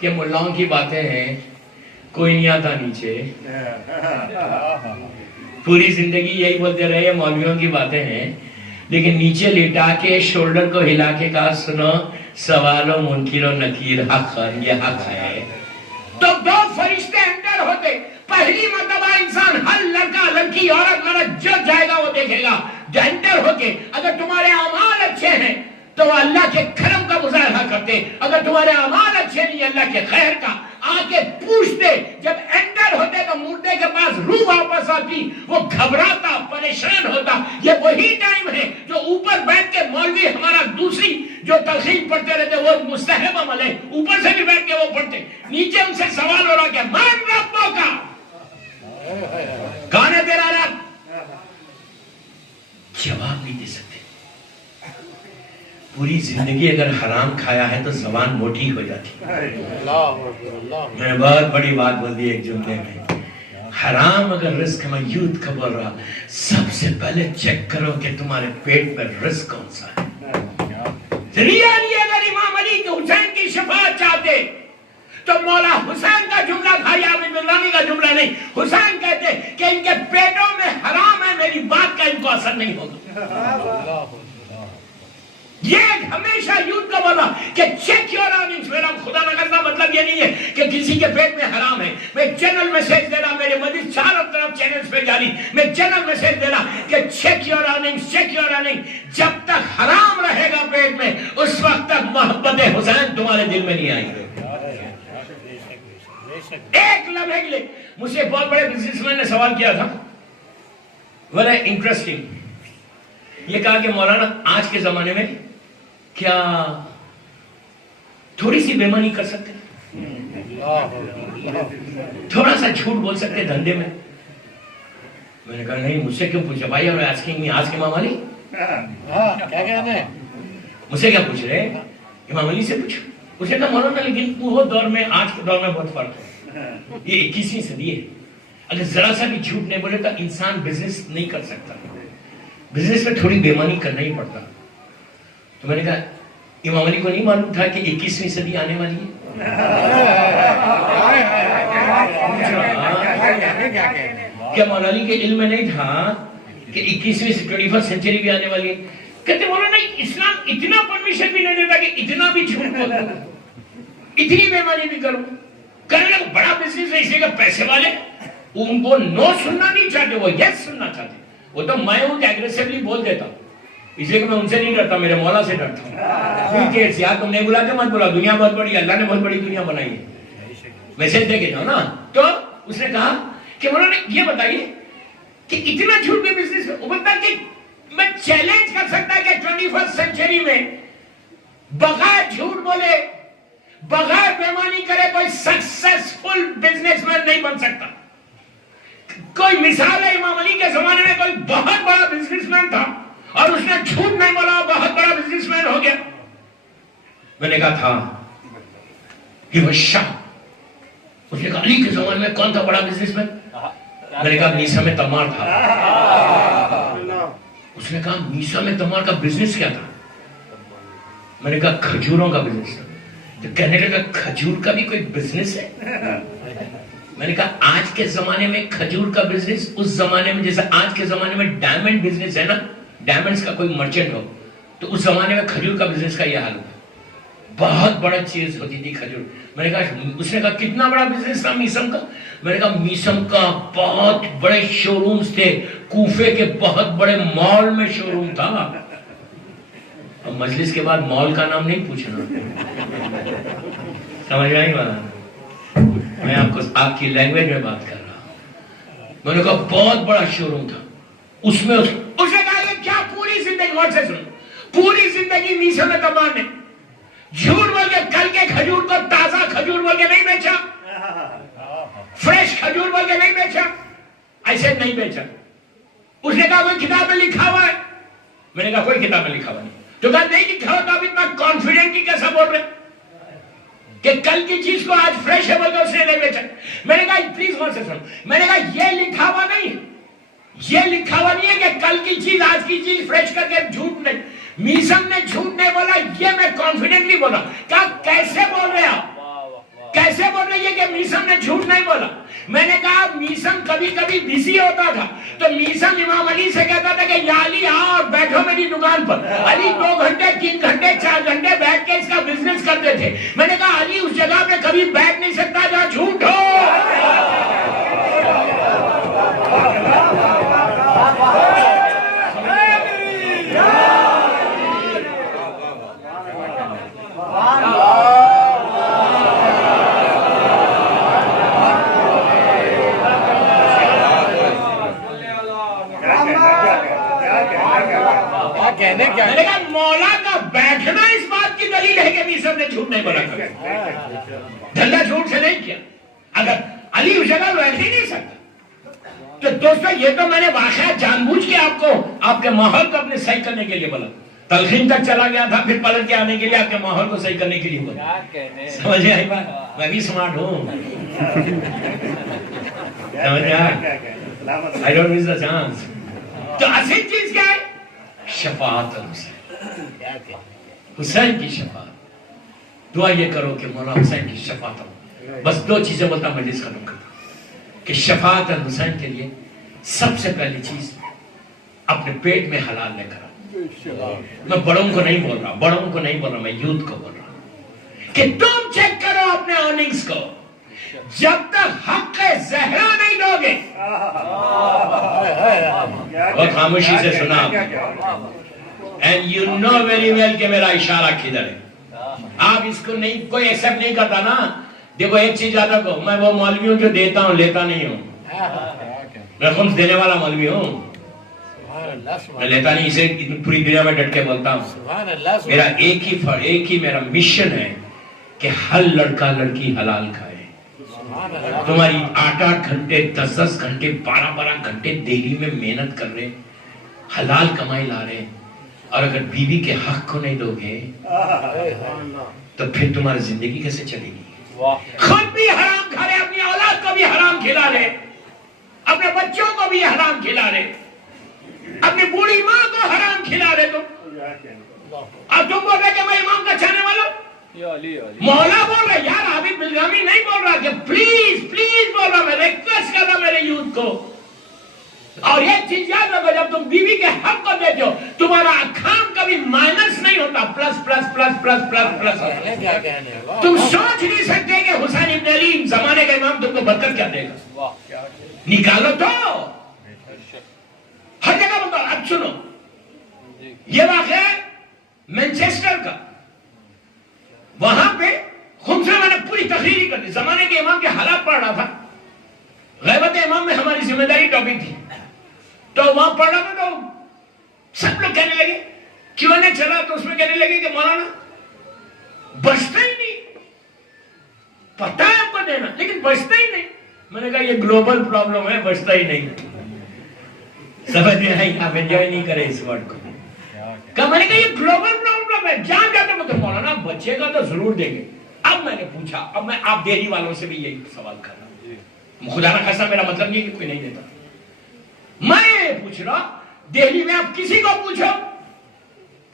کہ ملاؤں کی باتیں ہیں، کوئی نہیں آتا نیچے، پوری زندگی یہی بولتے رہے مولویوں کی باتیں ہیں، لیکن نیچے لٹا کے شولڈر کو ہلا کے کہا سنو سوال و منکر و نکیر حق ہے، یہ حق ہے۔ تو دو فرشتے انٹر ہوتے، پہلی مرتبہ انسان، ہر لڑکا لڑکی عورت مرد جو جائے گا وہ دیکھے گا، جو انٹر ہو کے اگر تمہارے اعمال اچھے ہیں تو وہ اللہ کے کرم کا مظاہرہ کرتے، اگر تمہارے اعمال اچھے نہیں اللہ کے خیر کا، آ کے پوچھتے، جب انٹر ہوتے تو مردے کے پاس روح واپس آتی، وہ گھبراتا پریشان ہوتا. یہ وہی ٹائم ہے جو اوپر بیٹھ کے مولوی ہمارا دوسری جو تلخیص پڑھتے رہتے وہ مستحب عمل ہے, اوپر سے بھی بیٹھ کے وہ پڑھتے, نیچے ان سے سوال ہو رہا کہ من ربوں کا, کون ہے تیرا رب؟ جواب نہیں دے سکتے. پوری زندگی اگر حرام کھایا ہے تو زبان موٹی ہو جاتی. میں نے بہت بڑی بات بول دی ایک جملے میں. حرام اگر رزق میں یوتھ کا بول رہا, سب سے پہلے چیک کرو کہ تمہارے پیٹ میں رزق کون سا ہے. ریالی اگر امام علی کے حسین کی شفاعت چاہتے تو مولا حسین کا جملہ تھا یا ابن بلانی کا جملہ نہیں. حسین کہتے کہ ان کے پیٹوں میں حرام ہے, میری بات کا ان کو اثر نہیں ہوگا. یہ ہمیشہ یوتھ کا بولا کہ چیک یور ارننگز. میرا خدا نہ کرتا مطلب یہ نہیں ہے کہ کسی کے پیٹ میں حرام ہے. میں جنرل میسج دے رہا, میرے مزید چاروں طرف چینلز پہ جاری, میں جنرل میسج دے رہا کہ check your earnings, check your earning. جب تک حرام رہے گا پیٹ میں اس وقت تک محبت حسین تمہارے دل میں نہیں آئے گی. ایک لمحے کے لیے مجھ سے بہت بڑے بزنس مین نے سوال کیا تھا, بڑا انٹرسٹنگ. یہ کہا کہ مولانا آج کے زمانے میں کیا تھوڑی سی بےمانی کر سکتے, تھوڑا سا جھوٹ بول سکتے دھندے میں؟ میں نے کہا نہیں, مجھ سے کیوں پوچھا بھائی, اور آج کے امام علی کیا کہنا ہے, مجھ سے کیا پوچھ رہے, امام علی سے پوچھو. اس نے کہا مولانا لیکن وہ دور میں آج کے دور میں بہت فرق ہے, یہ 21ویں صدی ہے, اگر ذرا سا بھی جھوٹ نہیں بولے تو انسان بزنس نہیں کر سکتا, بزنس میں تھوڑی بےمانی کرنا ہی پڑتا. تو میں نے کہا امام علی کو نہیں معلوم تھا کہ 21ویں صدی آنے والی ہے؟ کیا مولانا علی کے علم میں نہیں تھا کہ 21ویں سینچری بھی آنے والی ہے؟ کہتے مولانا اسلام اتنا پرمیشن بھی نہیں دیتا کہ اتنا بھی جھوٹ بولوں, اتنی بےمانی بھی کروں. کرنے لگا بڑا بزنس ہے, اس لیے کہ پیسے والے ان کو نو سننا نہیں چاہتے, وہ یس سننا چاہتے. وہ تو میں ہوں کہ ایگریسیولی بول دیتا ہوں, اس لیے کہ میں ان سے نہیں ڈرتا, میرے مولا سے ڈرتا ہوں. یار تم نے بلا کے مت بولا, دنیا بہت بڑی, اللہ نے بہت بڑی دنیا بنائی ہے, میسج دے کے جاؤ نا. تو اس نے کہا کہ مولانا یہ بتائیے کہ اتنا جھوٹ بھی بزنس میں, وہ بتا کہ میں چیلنج کر سکتا ہے کہ 21 سینچری میں بغیر جھوٹ بولے, بغیر بےمانی کرے کوئی سکسیسفل بزنس مین نہیں بن سکتا. کوئی مثال ہے امام علی کے زمانے میں کوئی بہت بڑا بزنس مین تھا اور اس نے جھوٹ نہیں بولا, بہت بڑا بزنس مین ہو گیا. میں نے کہا تھا یہ شاہ. اس نے کہا علی کے زمانے میں کون تھا بڑا بزنس مین؟ میں نے کہا میسا میں تمار تھا. اس نے کہا میسا میں تمار کا بزنس کیا تھا؟ میں نے کہا کھجوروں کا بزنس تھا. تو کہنے لگا کھجور کا بھی کوئی بزنس ہے؟ میں نے کہا آج کے زمانے میں کھجور کا بزنس اس زمانے میں جیسے آج کے زمانے میں ڈائمنڈ بزنس ہے نا, ڈائمنڈز کا کوئی مرچنٹ ہو, تو اس زمانے میں کھجور کا بزنس کا یہ حال ہوتا. بہت بڑا چیز ہوتی تھی کھجور. میں نے کہا, اس نے کہا کتنا بڑا بزنس تھا میسم کا؟ میں نے کہا میسم کا بہت بڑے شو رومز تھے, کوفے کے بہت بڑے مال میں شو روم تھا. اب مجلس کے بعد مال کا نام نہیں پوچھنا, سمجھ آئی بات؟ میں آپ کو آپ کی لینگویج میں بات کر رہا ہوں. میں نے کہا بہت بڑا شو روم تھا, اس میں اس نے کہا یہ کیا پوری زندگی, غور سے سنو, پوری زندگی میسا میں تمام نے جھوٹ بول کے کل کے کھجور کو تازہ کھجور بول کے نہیں بیچا, فریش کھجور بول کے نہیں بیچا, ایسے نہیں بیچا. اس نے کہا کوئی کتاب میں لکھا ہوا ہے؟ میں نے کہا کوئی کتاب میں لکھا ہوا نہیں. تو کہا نہیں لکھا ہوا تو آپ اتنا کانفیڈنٹلی کیسا بول رہے کہ کل کی چیز کو آج فریش ہے بول کے اس نے نہیں بیچا؟ میں نے کہا پلیز غور سے سنو, میں نے کہا یہ لکھا ہوا نہیں, یہ لکھا ہوا نہیں ہے کہ کل کی چیز آج کی چیز فریش کر کے. جھوٹ نہیں, میسم نے جھوٹ نہیں بولا, یہ میں کانفیڈنٹلی بولا. کہا کیسے بول رہے آپ, کیسے بول رہے ہیں کہ میسم نے جھوٹ نہیں بولا؟ میں نے کہا میسم کبھی کبھی بزی ہوتا تھا تو میسم امام علی سے کہتا تھا کہ یا علی آؤ اور بیٹھو میری دکان پر. علی 2 گھنٹے 3 گھنٹے 4 گھنٹے بیٹھ کے اس کا بزنس کرتے تھے. میں نے کہا علی اس جگہ پہ کبھی بیٹھ نہیں سکتا جہاں جھوٹ ہو. اگر علی اس جگہ بیٹھ ہی نہیں سکتا. تو دوستو یہ تو میں نے واقعہ جان بوجھ کے آپ کو آپ کے ماحول کو اپنے صحیح کرنے کے لیے بولا. تلخین تک چلا گیا تھا پھر پلٹ کے آنے کے لیے آپ کے ماحول کو صحیح کرنے کے لیے بولا. سمجھ آئی بات؟ میں بھی سمارٹ ہوں. سمجھ آئے؟ I don't miss the chance. تو اصل چیز کیا ہے؟ شفاعت حسین. حسین کی شفاعت. دعا یہ کرو کہ مولا حسین کی شفاعت ہو. بس دو چیزیں بولتا مجلس ختم کرتا کہ شفاعت حسین کے لیے سب سے پہلی چیز اپنے پیٹ میں حلال لے کر آؤ. میں بڑوں کو نہیں بول رہا, میں یوتھ کو بول رہا ہوں کہ تم چیک کرو اپنے ارننگز کو. جب تک حق زہرا نہیں دو گے. اور خاموشی سے سنا and you know very well کہ میرا اشارہ کدھر ہے. آپ اس کو نہیں کوئی ایکسپٹ نہیں کرتا نا. دیکھو ایک چیز یاد رکھو, میں وہ مولوی ہوں جو دیتا ہوں لیتا نہیں ہوں. میں خمس دینے والا مولوی ہوں, میں لیتا نہیں. اسے پوری دنیا میں ڈٹ کے بولتا ہوں میرا ایک ہی میرا مشن ہے کہ ہر لڑکا لڑکی حلال کھائے. تمہاری 8-8 گھنٹے 10-10 گھنٹے 12-12 گھنٹے دہلی میں محنت کر رہے, حلال کمائی لا رہے, اور اگر بیوی کے حق کو نہیں دو گے تو پھر تمہاری زندگی کیسے چلے گی؟ خود بھی حرام کھا رہے, اپنی اولاد کو بھی حرام کھلا رہے, اپنے بچوں کو بھی حرام کھلا رہے, اپنی بوڑھی ماں کو حرام کھلا رہے. اور تم بول رہے کہ میں امام کا چاہنے والا ہوں. مولا بول رہا یار, عابد بلغامی نہیں بول رہا کہ پلیز بول رہا, میں ریکویسٹ کر رہا میرے یوتھ کو. اور ایک چیز یاد رکھو, جب تم بیوی کے حق کو دیتے ہو تمہارا اکاؤنٹ کبھی مائنس نہیں ہوتا, پلس. تم سوچ نہیں سکتے کہ حسین ابن علی زمانے کا امام تم کو برکت کیا دے گا. نکالو تو ہر جگہ بتاؤ. اب سنو, یہ واقعہ ہے مینچسٹر کا. وہاں پہ خمس میں نے پوری تقریر کر دی, زمانے کے امام کے حالات پڑھ رہا تھا. غیبت امام میں ہماری ذمہ داری ٹاپک تھی, تو وہاں پڑھ رہا تھا تو سب لوگ کہنے لگے, کیوں نہیں چلا, تو اس میں کہنے لگے کہ مولانا بچتا ہی نہیں, پتہ ہے آپ کو دینا لیکن بچتا ہی نہیں. میں نے کہا یہ گلوبل پرابلم ہے, بچتا ہی نہیں. سمجھ میں آئی؟ آپ انجوائے نہیں کرے اس ورڈ کو. میں نے کہا یہ گلوبل پرابلم ہے, جان جاتے مطلب مولانا بچے گا تو ضرور دیں گے. اب میں نے پوچھا, اب میں آپ دہلی والوں سے بھی یہی سوال کر رہا ہوں, خدا نہ خاصا میرا مطلب نہیں کہ کوئی نہیں دیتا, میں پوچھ رہا دہلی میں آپ کسی کو پوچھو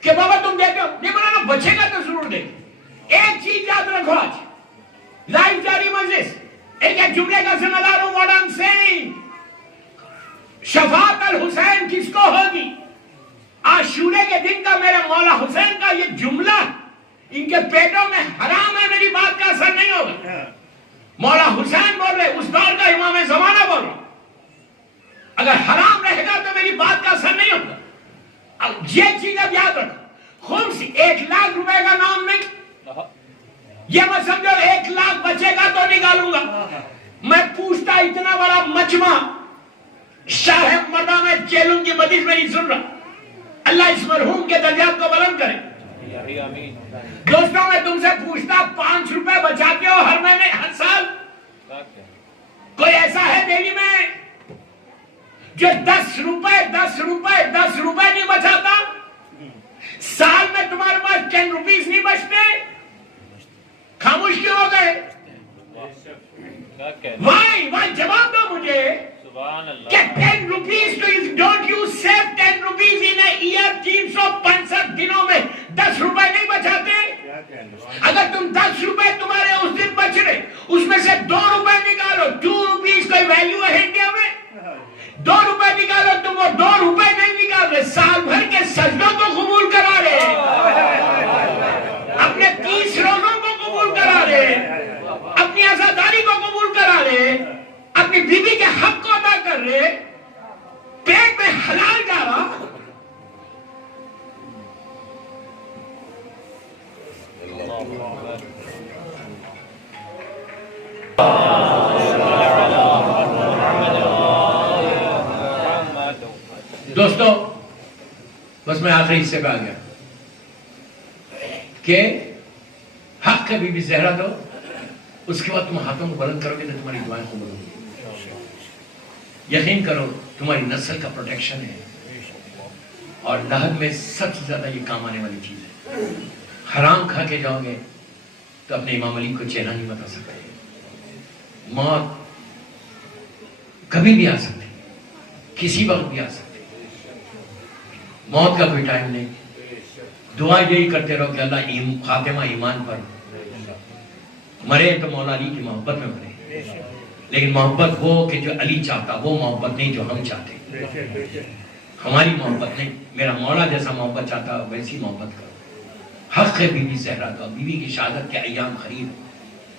کہ بابا تم دیتے ہو, نہیں مولانا بچے گا تو ضرور دیں گے. ایک چیز یاد رکھو, آج لائف جاری مجلس ایک جملے کا ذمہ دار ہوں. what I'm saying, شفاعت الحسین کس کو ہوگی؟ عاشورے کے دن کا میرے مولا حسین کا یہ جملہ ان کے پیٹوں میں حرام ہے, میری بات کا اثر نہیں ہوگا. مولا حسین بول رہے, اس دور کا امام زمانہ بول رہا, اگر حرام رہے گا تو میری بات کا اثر نہیں ہوگا. اب یہ چیز اب یاد رکھو, خمس 1 لاکھ روپے کا نام نہیں, یہ مت سمجھو 1 لاکھ بچے گا تو نکالوں گا. میں پوچھتا اتنا بڑا مجمع شاہ مردہ میں چیلوں کی مدیس میں نہیں سن رہا. اللہ اس مرحوم کے درجات کو بلند کرے. دوستوں میں تم سے پوچھتا 5 روپے بچاتے ہو ہر مہینے ہر سال؟ کوئی ایسا ہے دہلی میں جو 10 روپے نہیں بچاتا؟ سال میں تمہارے پاس 10 روپیز نہیں بچتے؟ خاموش کیوں ہو گئے؟ وائی جواب دو مجھے کہ 10 rupees, don't you save 10 rupees in a year, 365 دنوں میں 10 روپے نہیں بچاتے؟ اگر تم 10 روپے تمہارے اس دن بچ رہے, اس میں سے 2 روپے نکالو, 2 روپیز کوئی ویلیو ہے انڈیا میں؟ 2 روپے نکالو, تم وہ 2 روپے نہیں نکال رہے, سال بھر کے سجدوں کو قبول کرا رہے, اپنے 30 روزوں کو قبول کرا رہے, اپنی عزاداری کو قبول کرا رہے, اپنی بیوی کے حق کو ادا کر رہے, پیٹ میں حلال جا رہا. دوستو بس میں آخری حصے پہ آ گیا کہ حق کا بی بی زہرا دو, اس کے بعد تم ہاتھوں کو بلند کرو گے تو تمہاری دعائیں قبول ہوں گی. یقین کرو تمہاری نسل کا پروٹیکشن ہے. اور لحد میں سب سے زیادہ یہ کام آنے والی چیز ہے. حرام کھا کے جاؤ گے تو اپنے امام علی کو چہرہ نہیں بتا سکتے. موت کبھی بھی آ سکتی, کسی وقت بھی آ سکتی. موت کا کوئی ٹائم نہیں. دعا یہی کرتے رہو کہ اللہ خاتمہ ایمان پر, مرے تو مولا علی کی محبت میں مرے, لیکن محبت وہ کہ جو علی چاہتا, وہ محبت نہیں جو ہم چاہتے. ہماری محبت نہیں, میرا مولا جیسا محبت چاہتا ویسی محبت کرو. حق ہے بی بی زہرا کا, بیوی کی شہادت کے ایام قریب.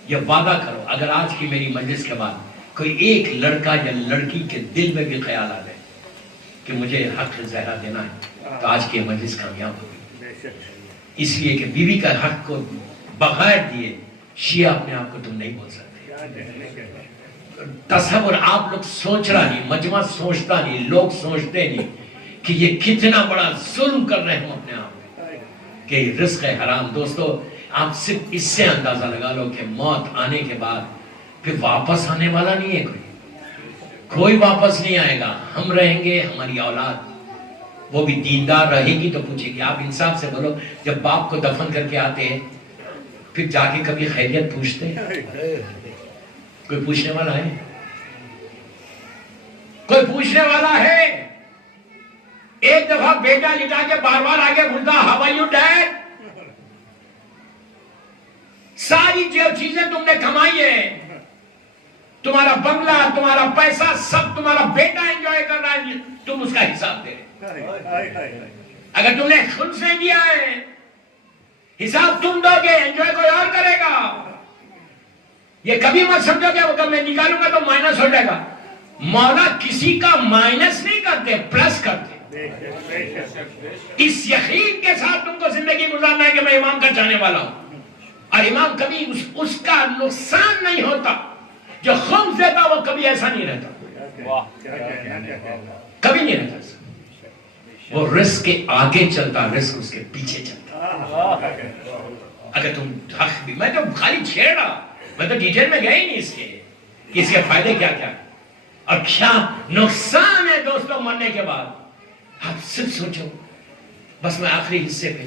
یہ وعدہ کرو اگر آج کی میری مجلس کے بعد کوئی ایک لڑکا یا لڑکی کے دل میں بھی خیال آ جائے کہ مجھے حق زہرا دینا ہے, تو آج کی مجلس کامیاب ہوگی. اس لیے کہ بیوی کا حق کو بغیر دیے شیعہ اپنے آپ کو تم نہیں بول سکتے. تصور آپ لوگ سوچ رہا نہیں, مجمع سوچتا نہیں, لوگ سوچتے نہیں کہ یہ کتنا بڑا ظلم کر رہے ہوں اپنے آپ میں کہ رزق حرام. دوستو آپ صرف اس سے اندازہ لگا لو کہ موت آنے کے بعد پھر واپس آنے والا نہیں ہے کوئی واپس نہیں آئے گا. ہم رہیں گے, ہماری اولاد وہ بھی دیندار رہے گی تو پوچھے گی. آپ انصاف سے بولو, جب باپ کو دفن کر کے آتے ہیں پھر جا کے کبھی خیریت پوچھتے ہیں؟ کوئی پوچھنے والا ہے؟ کوئی پوچھنے والا ہے؟ ایک دفعہ بیٹا لٹا کے بار بار آگے بولتا ہاؤ آر یو ڈیڈ. ساری جو چیزیں تم نے کمائی ہے, تمہارا بنگلہ, تمہارا پیسہ, سب تمہارا بیٹا انجوائے کر رہا ہے, تم اس کا حساب دے رہے. اگر تم نے خود سے دیا ہے حساب تم دو گے, انجوائے کوئی اور کرے گا. یہ کبھی مت سمجھو کہ وہ میں نکالوں گا تو مائنس ہو جائے گا. مولا کسی کا مائنس نہیں کرتے, پلس کرتے. اس یقین کے ساتھ تم کو زندگی گزارنا ہے کہ میں امام کا چاہنے والا ہوں, اور امام کبھی اس کا نقصان نہیں ہوتا. جو خوف دیتا وہ کبھی ایسا نہیں رہتا, کبھی نہیں رہتا. وہ رزق کے آگے چلتا, رزق اس کے پیچھے چلتا. اگر تم حق بھی, میں تو خالی چھیڑ رہا, میں تو ڈیٹیل میں گیا ہی نہیں اس کے کہ اس کے فائدے کیا کیا اور کیا نقصان ہے دوستوں مرنے کے بعد. آپ صرف سوچو. بس میں آخری حصے پہ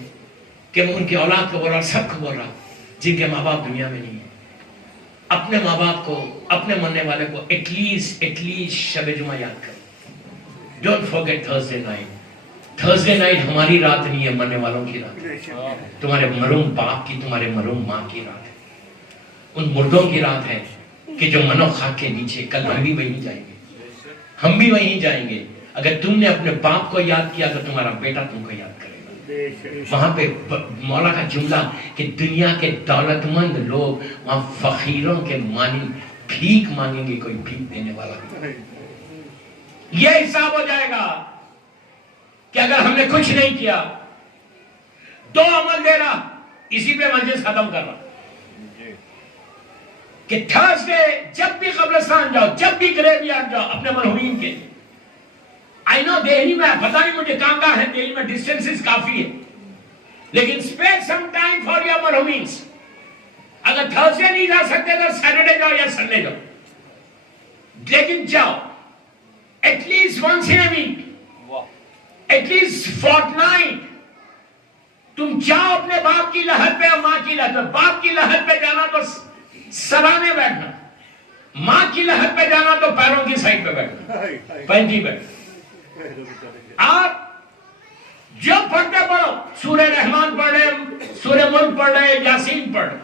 کہ میں ان کی اولاد کو بول رہا, سب کو بول رہا جن کے ماں باپ دنیا میں نہیں ہیں, اپنے ماں باپ کو, اپنے مرنے والے کو ایٹ لیسٹ شب جمعہ یاد کرو. Don't forget Thursday night. Thursday night ہماری رات نہیں ہے, مرنے والوں کی رات. تمہارے مرحوم باپ کی, تمہارے مرحوم ماں کی رات ہے, ان مردوں کی رات ہے کہ جو منو خاک کے نیچے. کل ہم بھی وہیں جائیں گے, ہم بھی وہیں جائیں گے. اگر تم نے اپنے باپ کو یاد کیا تو تمہارا بیٹا تم کو یاد کرے گا. وہاں پہ مولا کا جملہ کہ دنیا کے دولت مند لوگ وہاں فقیروں کے مانند بھیک مانگیں گے, کوئی بھیک دینے والا نہیں. یہ حساب ہو جائے گا کہ اگر ہم نے کچھ نہیں کیا, دو عمل دے رہا, اسی پہ مجلس ختم کر رہا کہ تھرسڈے جب بھی قبرستان جاؤ, جب بھی گریو یارڈ جاؤ اپنے مرحومین کے. آئی نو دہلی میں, پتہ نہیں مجھے کہاں ہے, دہلی میں ڈسٹینسز کافی ہے, لیکن spare some time for your مرحومینز. اگر تھرسڈے نہیں جا سکتے تو سیٹرڈے جاؤ یا سنڈے جاؤ, لیکن جاؤ at least once in a week, at least fortnight. تم جاؤ اپنے باپ کی لحد پہ اور ماں کی لحد پہ. باپ کی لحد پہ جانا تو سرانے بیٹھنا, ماں کی لحد پہ جانا تو پیروں کی سائڈ پہ بیٹھنا, پینٹی بیٹھنا. آپ جو پڑھتے پڑھو, سورہ رحمان پڑھ رہے, سورہ ملک پڑھ رہے, یاسین پڑھ رہے.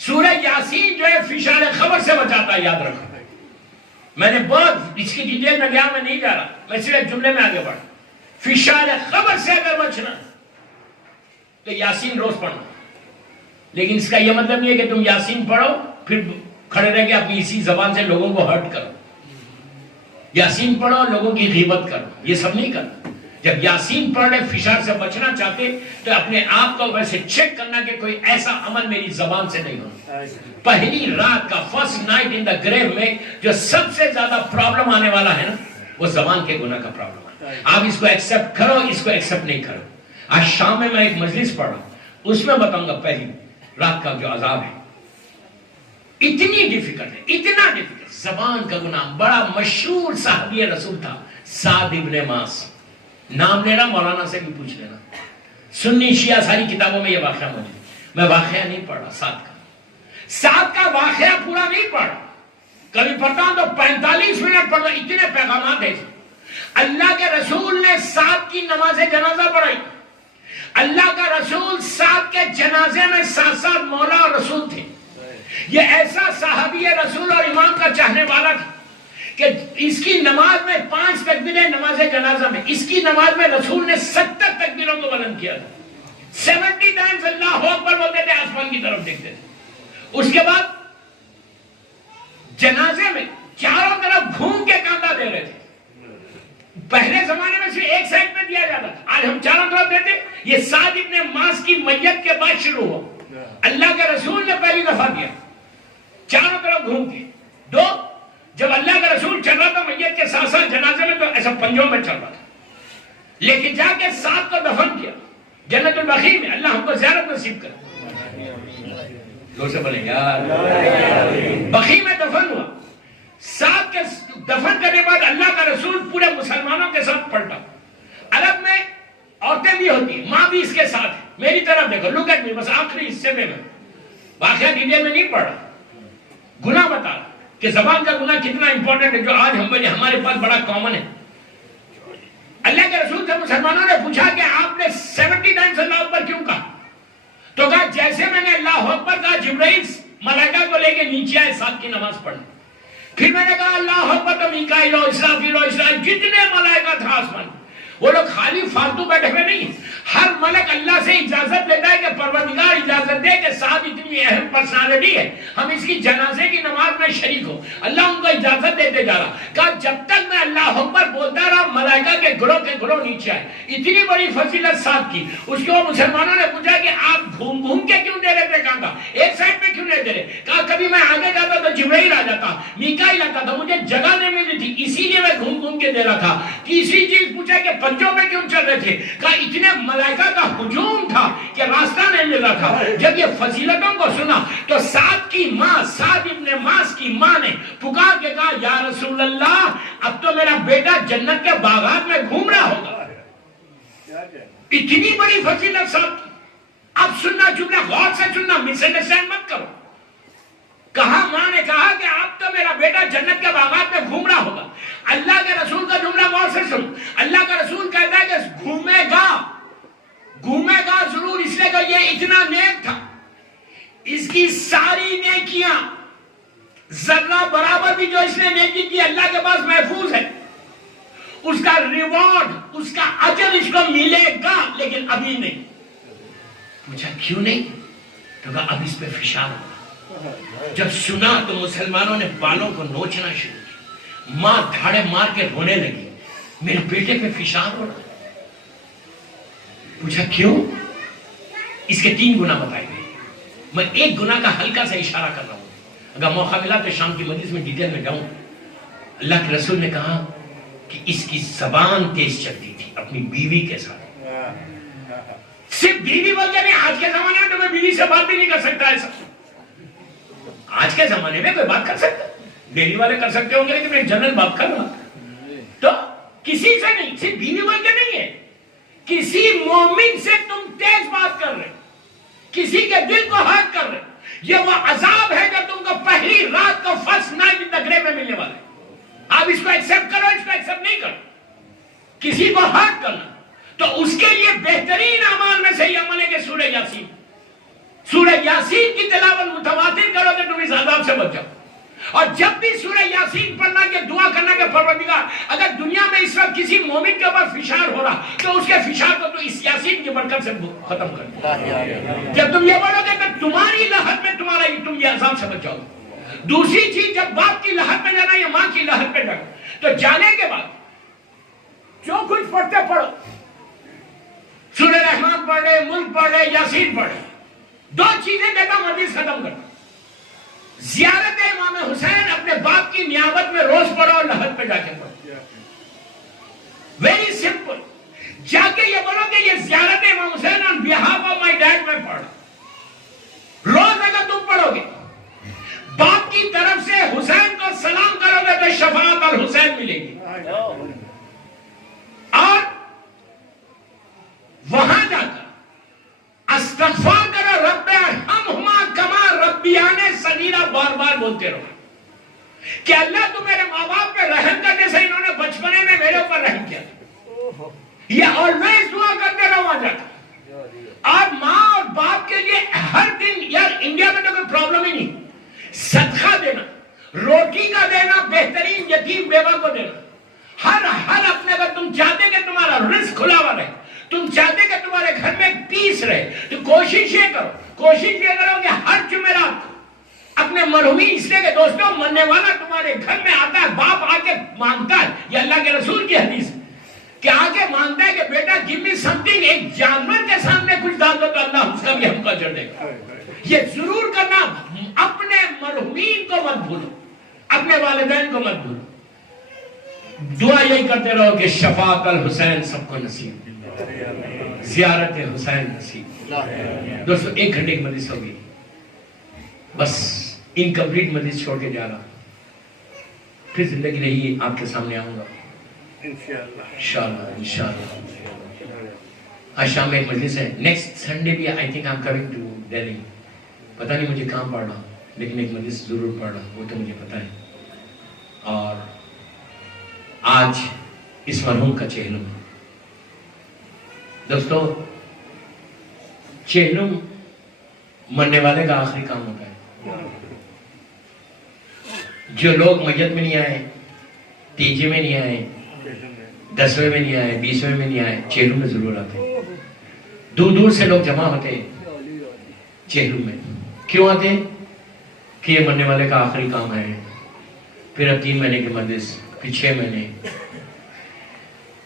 سورہ یاسین جو ہے فشار خبر سے بچاتا ہے, یاد رکھو. میں نے بہت اس کی ڈیٹیل میں گیا, میں نہیں جا رہا, میں صرف جملے میں آگے بڑھا. فشار خبر سے اگر بچنا تو یاسین روز پڑھنا. لیکن اس کا یہ مطلب نہیں ہے کہ تم یاسین پڑھو پھر کھڑے رہ کے اپنی اسی زبان سے لوگوں کو ہرٹ کرو. یاسین پڑھو, لوگوں کی غیبت کرو, یہ سب نہیں کرنا. جب یاسین پڑھ رہے فشار سے بچنا چاہتے تو اپنے آپ کو ویسے چیک کرنا کہ کوئی ایسا عمل میری زبان سے نہیں ہونا. پہلی رات کا, فرسٹ نائٹ ان دا گریو میں جو سب سے زیادہ پرابلم آنے والا ہے نا, وہ زبان کے گناہ کا پرابلم ہے. آپ اس کو ایکسپٹ کرو, اس کو ایکسپٹ نہیں کرو. آج شام میں ایک مجلس پڑھ رہا ہوں, اس میں بتاؤں گا پہلی رات کا جو عذاب ہے. اتنی ڈیفیکلٹ ہے، اتنا ڈیفیکلٹ. زبان کا گناہ. بڑا مشہور صحابی رسول تھا سعد ابن معاذ. نام لینا مولانا سے بھی پوچھ لینا. سنی شیعہ ساری کتابوں میں یہ واقعہ موجود ہے. میں واقعہ نہیں پڑھ رہا سعد کا واقعہ پورا نہیں پڑھ رہا. کبھی پڑھتا ہوں تو 45 منٹ پڑھ رہا. اتنے پیغامات ہیں. اللہ کے رسول نے سعد کی نماز جنازہ پڑھائی. اللہ کا رسول سعد کے جنازے میں ساتھ ساتھ مولا اور رسول تھے. یہ ایسا صحابی رسول اور امام کا چاہنے والا تھا کہ اس کی نماز میں 5 تکبیریں نماز جنازہ میں. اس کی نماز میں رسول نے 70 تکبیروں کو بلند کیا تھا. 70 ٹائمز اللہ اکبر بولتے تھے, آسمان کی طرف دیکھتے تھے. اس کے بعد جنازے میں چاروں طرف گھوم کے کاندھا دے رہے تھے. پہلے زمانے میں صرف ایک سائڈ میں دیا جاتا تھا, آج ہم چاروں طرف دیتے. یہ سعد ابن معاذ کی میت کے بعد شروع ہوا. اللہ کے رسول نے پہلی دفعہ دیا چاروں طرف گھوم کے. 2, جب اللہ کا رسول چل رہا تھا میت کے ساتھ ساتھ جنازے میں تو ایسا پنجوں میں چل رہا تھا. لیکن جا کے سعد کو دفن کیا جنت البقیع میں. اللہ ہم کو زیارت نصیب کرے. لوگ سے بولیں یار, بقیع میں دفن ہوا. سعد کے دفن کرنے بعد اللہ کا رسول پورے مسلمانوں کے ساتھ پلٹا. عرب میں عورتیں بھی ہوتی, ماں بھی اس کے ساتھ ہے. میری طرف دیکھو, لک ایٹ می. بس آخری حصے میں واقعہ ڈیٹیل میں نہیں پڑھ رہا, گناہ بتا رہا کہ زبان کا گناہ کتنا امپورٹنٹ ہے, جو آج ہمارے پاس بڑا کامن ہے. اللہ کے رسول سے مسلمانوں نے پوچھا کہ آپ نے 70 ٹائمز اللہ اکبر کیوں کہا؟ تو کہا جیسے میں نے اللہ اکبر کہا جبرائیل ملائکہ کو لے کے نیچے آئے سعد کی نماز پڑھنے. پھر میں نے کہا اللہ اکبر تو میکائیل و اسرافیل و اسرائیل جتنے ملائکہ تھا آسمان, وہ لوگ خالی فالتو بیٹھے ہوئے نہیں. ہر ملک اللہ سے اجازت لیتا ہے کہ پروردگار اجازت دے کہ سعد اتنی اہم پرسنالٹی ہے, ہم اس کی جنازے کی نماز میں شریک ہو. اللہ ان کو اجازت دیتے جا رہا. کہا جب تک میں اللہ اکبر بولتا رہا ملائکہ کے گروہ نیچے آئے. اتنی بڑی فضیلت سعد کی. اس کے بعد مسلمانوں نے پوچھا کہ آپ گھوم گھوم کے کیوں دے رہے تھے کاندھا, ایک سائڈ پہ کیوں نہیں دے رہے؟ کہا کبھی میں آگے جاتا تو جبرائیل آ جاتا, میکائیل آتا تھا, مجھے جگہ نہیں ملتی تھی, اسی لیے میں گھوم گھوم کے دے رہا تھا. تیسری چیز پوچھا کہ پنجوں پہ کیوں چل رہے تھے؟ کہا اتنے ملائکہ کا ہجوم تھا کہ راستہ نہیں مل رہا تھا. جب یہ فضیلتوں کو سنا تو سعد کی ماں, سعد ابن معاذ کی ماں نے پکار کے کہا یا رسول اللہ, اب تو میرا بیٹا جنت کے باغات میں گھوم رہا ہوگا. اتنی بڑی فضیلت سعد کی. اب سننا جملہ غور سے سننا, مس انڈرسٹینڈ مت کرو. کہا ماں نے کہا کہ اب تو میرا بیٹا جنت کے باغات میں گھوم رہا ہوگا. اللہ کے رسول کا جملہ غور سے سن. اللہ کا رسول کہتا ہے کہ گھومے گا ضرور, اس لیے کہ یہ اتنا نیک تھا. اس کی ساری نیکیاں ذرہ برابر بھی جو اس نے نیکی کی اللہ کے پاس محفوظ ہے. اس کا ریوارڈ, اس کا اجر اس کو ملے گا, لیکن ابھی نہیں. پوچھا کیوں نہیں؟ تو کہا اب اس پہ فشار ہوگا. جب سنا تو مسلمانوں نے بالوں کو نوچنا شروع کیا. ماں دھاڑے مار کے رونے لگی, میرے بیٹے پہ فشار ہو رہا. پوچھا کیوں؟ اس کے 3 گناہ بتائے گئے. میں ایک گناہ کا ہلکا سا اشارہ کر رہا ہوں, اگر موقع ملا تو شام کی مجلس میں ڈیٹیل میں جاؤں. اللہ کے رسول نے کہا کہ اس کی زبان تیز چلتی تھی اپنی بیوی کے ساتھ. صرف بیوی بول کے نہیں, آج کے زمانے میں تو میں بیوی سے بات بھی نہیں کر سکتا. ایسا آج کے زمانے میں کوئی بات کر سکتا, ڈیلی والے کر سکتے ہوں گے, لیکن میں جنرل بات کر رہا. تو کسی سے نہیں, صرف بیوی بول کے نہیں ہے, کسی مومن سے تم تیز بات کر رہے, کسی کے دل کو ہرٹ کر رہے. یہ وہ عذاب ہے جو تم کو پہلی رات کو فرسٹ نائٹ تکرے میں ملنے والا ہے. آپ اس کو ایکسپٹ کرو, اس کو ایکسپٹ نہیں کرو. کسی کو ہرٹ کرنا تو اس کے لیے بہترین اعمال میں سے یہ عمل ہے کہ سورہ یاسین. سورہ یاسین کی تلاوت متواتر کرو کہ تم اس عذاب سے بچ جاؤ. اور جب بھی سورہ یاسین پڑھنا کہ دعا کرنا کہ پروردگار, اگر دنیا میں اس وقت کسی مومن کے اوپر فشار ہو رہا تو اس کے فشار کو تو اس یاسین کی برکت سے ختم کر دو. جب تم یہ بولو گے کہ تمہاری لہت میں تم یہ عذاب سے بچ جاؤ. دوسری چیز, جب باپ کی لہت میں جانا یا ماں کی لہت میں جانا, تو جانے کے بعد جو کچھ پڑھتے پڑھو, سورہ رحمان پڑھ رہے, ملک پڑھ رہے, یاسین پڑھ رہے. 2 چیزیں کہتا ہوں حدیث ختم کرتا. زیارت امام حسین اپنے باپ کی نیابت میں روز پڑھو اور لحد پہ جا کے پڑھو. Very simple. جا کے یہ بولو کہ یہ زیارت امام حسین on behalf of my dad میں پڑھ. روز اگر تم پڑھو گے, باپ کی طرف سے حسین کو سلام کرو گے تو شفاعت الحسین ملے گی. اور وہاں جا کر استغفار کرو رب ارحمہما کما ربیانی صغیرا بار بار بولتے رہو کہ اللہ تو میرے ماں باپ پہ رحم کر جیسے انہوں نے بچپنے میں میرے اوپر رحم کیا. یہ آلویز دعا کرتے رہو وہاں جا کر. اور ماں اور باپ کے لیے ہر دن، یار انڈیا میں تو کوئی پرابلم ہی نہیں، صدقہ دینا، روٹی کا دینا، بہترین یتیم بیوہ کو دینا. ہر اپنے اگر تم چاہتے کہ تمہارا رزق کھلا ہوا رہے، تم چاہتے کہ تمہارے گھر میں پیس رہے، تو کوشش یہ کرو کہ ہر جمعرات اپنے مرحومین، اس لیے کہ دوستوں مرنے والا تمہارے گھر میں آتا ہے، باپ آ کے مانگتا ہے، یہ اللہ کے رسول کی حدیث کہ آگے مانگتا ہے کہ بیٹا give me something. ایک جانور کے سامنے کچھ ڈال دو تو اللہ اس کا بھی ہم کو اجر دے گا. یہ ضرور کرنا، اپنے مرحومین کو مت بھولو، اپنے والدین کو مت بھولو. دعا یہی کرتے رہو کہ شفاعت الحسین سب کو نصیب، زیارت حسین نصیب. دوستو 1 گھنٹے کی مجلس ہوگی، بس انکمپلیٹ مجلس چھوڑ کے جا رہا، پھر زندگی رہی آپ کے سامنے آؤں گا انشاءاللہ. آج شام میں ایک مجلس ہے، نیکسٹ سنڈے بھی I think I'm coming to Delhi. پتہ نہیں مجھے کام پڑھ رہا، لیکن ایک مجلس ضرور پڑھ رہا، وہ تو مجھے پتہ ہے. اور آج اس مرحوم کا چہلم. دوستو چہلم مرنے والے کا آخری کام ہوتا ہے. جو لوگ میت میں نہیں آئے، تیجے میں نہیں آئے، 10ویں میں نہیں آئے، 20ویں میں نہیں آئے، چہلم میں ضرور آتے. دور دور سے لوگ جمع ہوتے چہلم میں. کیوں آتے؟ کہ یہ مرنے والے کا آخری کام ہے. پھر اب 3 مہینے کے مجلس، پھر 6 مہینے،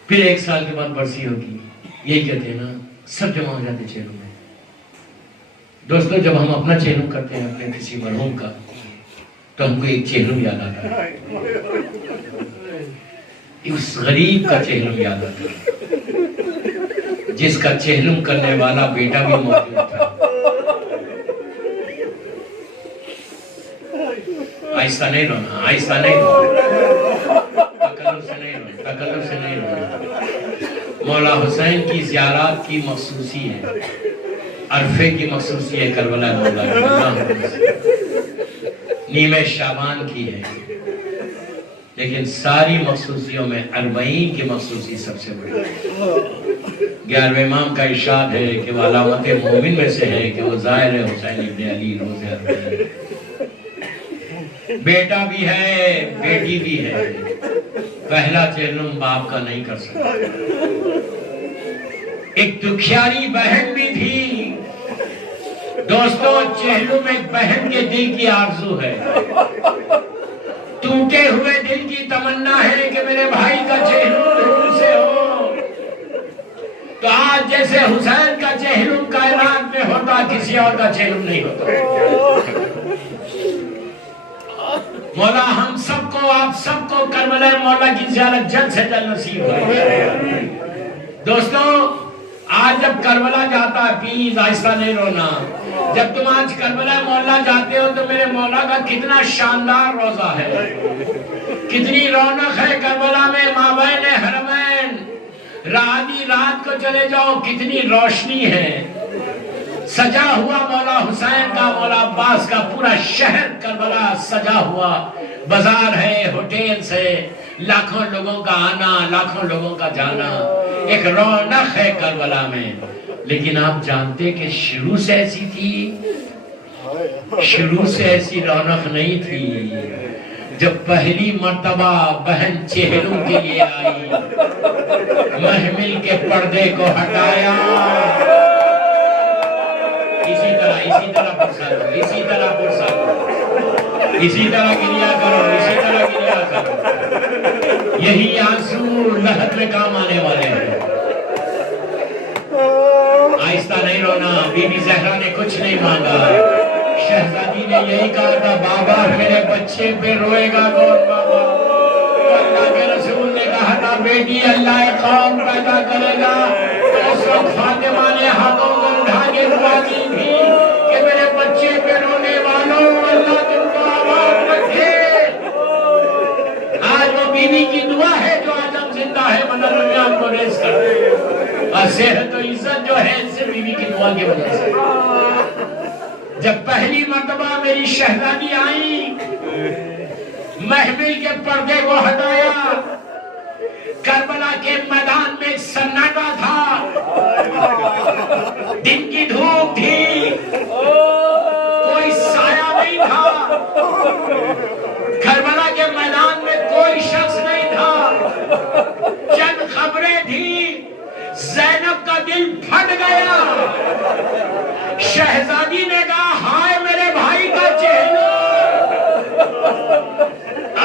پھر 1 سال کے بعد برسی ہوگی. یہی کہتے ہیں نا، سب جمع ہو جاتے چہلم میں. دوستو جب ہم اپنا چہلم کرتے ہیں اپنے کسی مرحوم کا، تو ہم کو ایک چہلم یاد آتا ہے، اس غریب کا چہلم یاد آتا ہے جس کا چہلم کرنے والا بیٹا بھی موجود تھا. آہستہ نہیں رونا، آہستہ نہیں رونا، تکلف سے نہیں رونا، تکلف سے نہیں رونا. مولا حسین کی زیارات کی مخصوصی ہے، عرفے کی مخصوصی ہے، کربلا مولا نیمہ شعبان کی ہے. لیکن ساری مخصوصیوں میں 40 کی مخصوصی سب سے بڑی ہے. 11ویں امام کا ارشاد ہے کہ وہ علامت مومن میں سے ہے کہ وہ ظاہر ہے حسین ابن علی روز عرفے. بیٹا بھی ہے، بیٹی بھی ہے. پہلا چہلم باپ کا نہیں کر سکتا. ایک دکھیاری بہن بھی تھی. دوستو چہلم ایک بہن کے دل کی آرزو ہے، ٹوٹے ہوئے دل کی تمنا ہے کہ میرے بھائی کا چہلم ضرور سے ہو. تو آج جیسے حسین کا چہلم کائنات میں ہوتا، کسی اور کا چہلم نہیں ہوتا. مولا ہم سب کو، آپ سب کو کربلا مولا کی زیارت جلد سے جلد نصیب ہو. دوستو آج جب کربلا جاتا ہے، پلیز آہستہ نہیں رونا. جب تم آج کربلا مولا جاتے ہو تو میرے مولا کا کتنا شاندار روضہ ہے، کتنی رونق ہے کربلا میں. مابین حرمین آدھی رات کو چلے جاؤ، کتنی روشنی ہے. سجا ہوا مولا حسین کا، مولا عباس کا پورا شہر کربلا سجا ہوا. بازار ہے، ہوٹلز ہے، لاکھوں لوگوں کا آنا، لاکھوں لوگوں کا جانا. ایک رونق ہے کربلا میں. لیکن آپ جانتے کہ شروع سے ایسی تھی؟ شروع سے ایسی رونق نہیں تھی. جب پہلی مرتبہ بہن چہلم کے لیے آئی، محمل کے پردے کو ہٹایا. اسی طرح پرسا کرو، اسی طرح پرسا کرو، اسی طرح گریا کرو، اسی طرح گریا کرو. یہی آنسو لحد میں کام آنے والے ہیں. آہستہ نہیں رونا. بی بی زہرا نے کچھ نہیں مانگا، شہزادی نے یہی کہا تھا، بابا میرے بچے پہ روئے گا کون بابا؟ اللہ کے رسول نے کہا تھا، بیٹی اللہ قوم پیدا کرے گا. اس وقت فاطمہ نے ہاتھوں کو اٹھا کے دعا کی تھی کہ میرے بچے پہ رونے والوں اللہ تم کو آباد بیوی کی دعا ہے جو آج ہم زندہ ہے، ورنہ دنیا کو ریز کر دے. اور صحت و عزت جو ہے صرف بیوی کی دعا کی وجہ سے. جب پہلی مرتبہ میری شہزادی آئی، محفل کے پردے کو ہٹایا، کربلا کے میدان میں سناٹا تھا، دن کی دھوپ تھی، کوئی سایہ نہیں تھا، کربلا کے میدان میں کوئی شخص نہیں تھا، چند خبریں تھیں. زینب کا دل پھٹ گیا. شہزادی نے کہا ہائے میرے بھائی کا چہلم،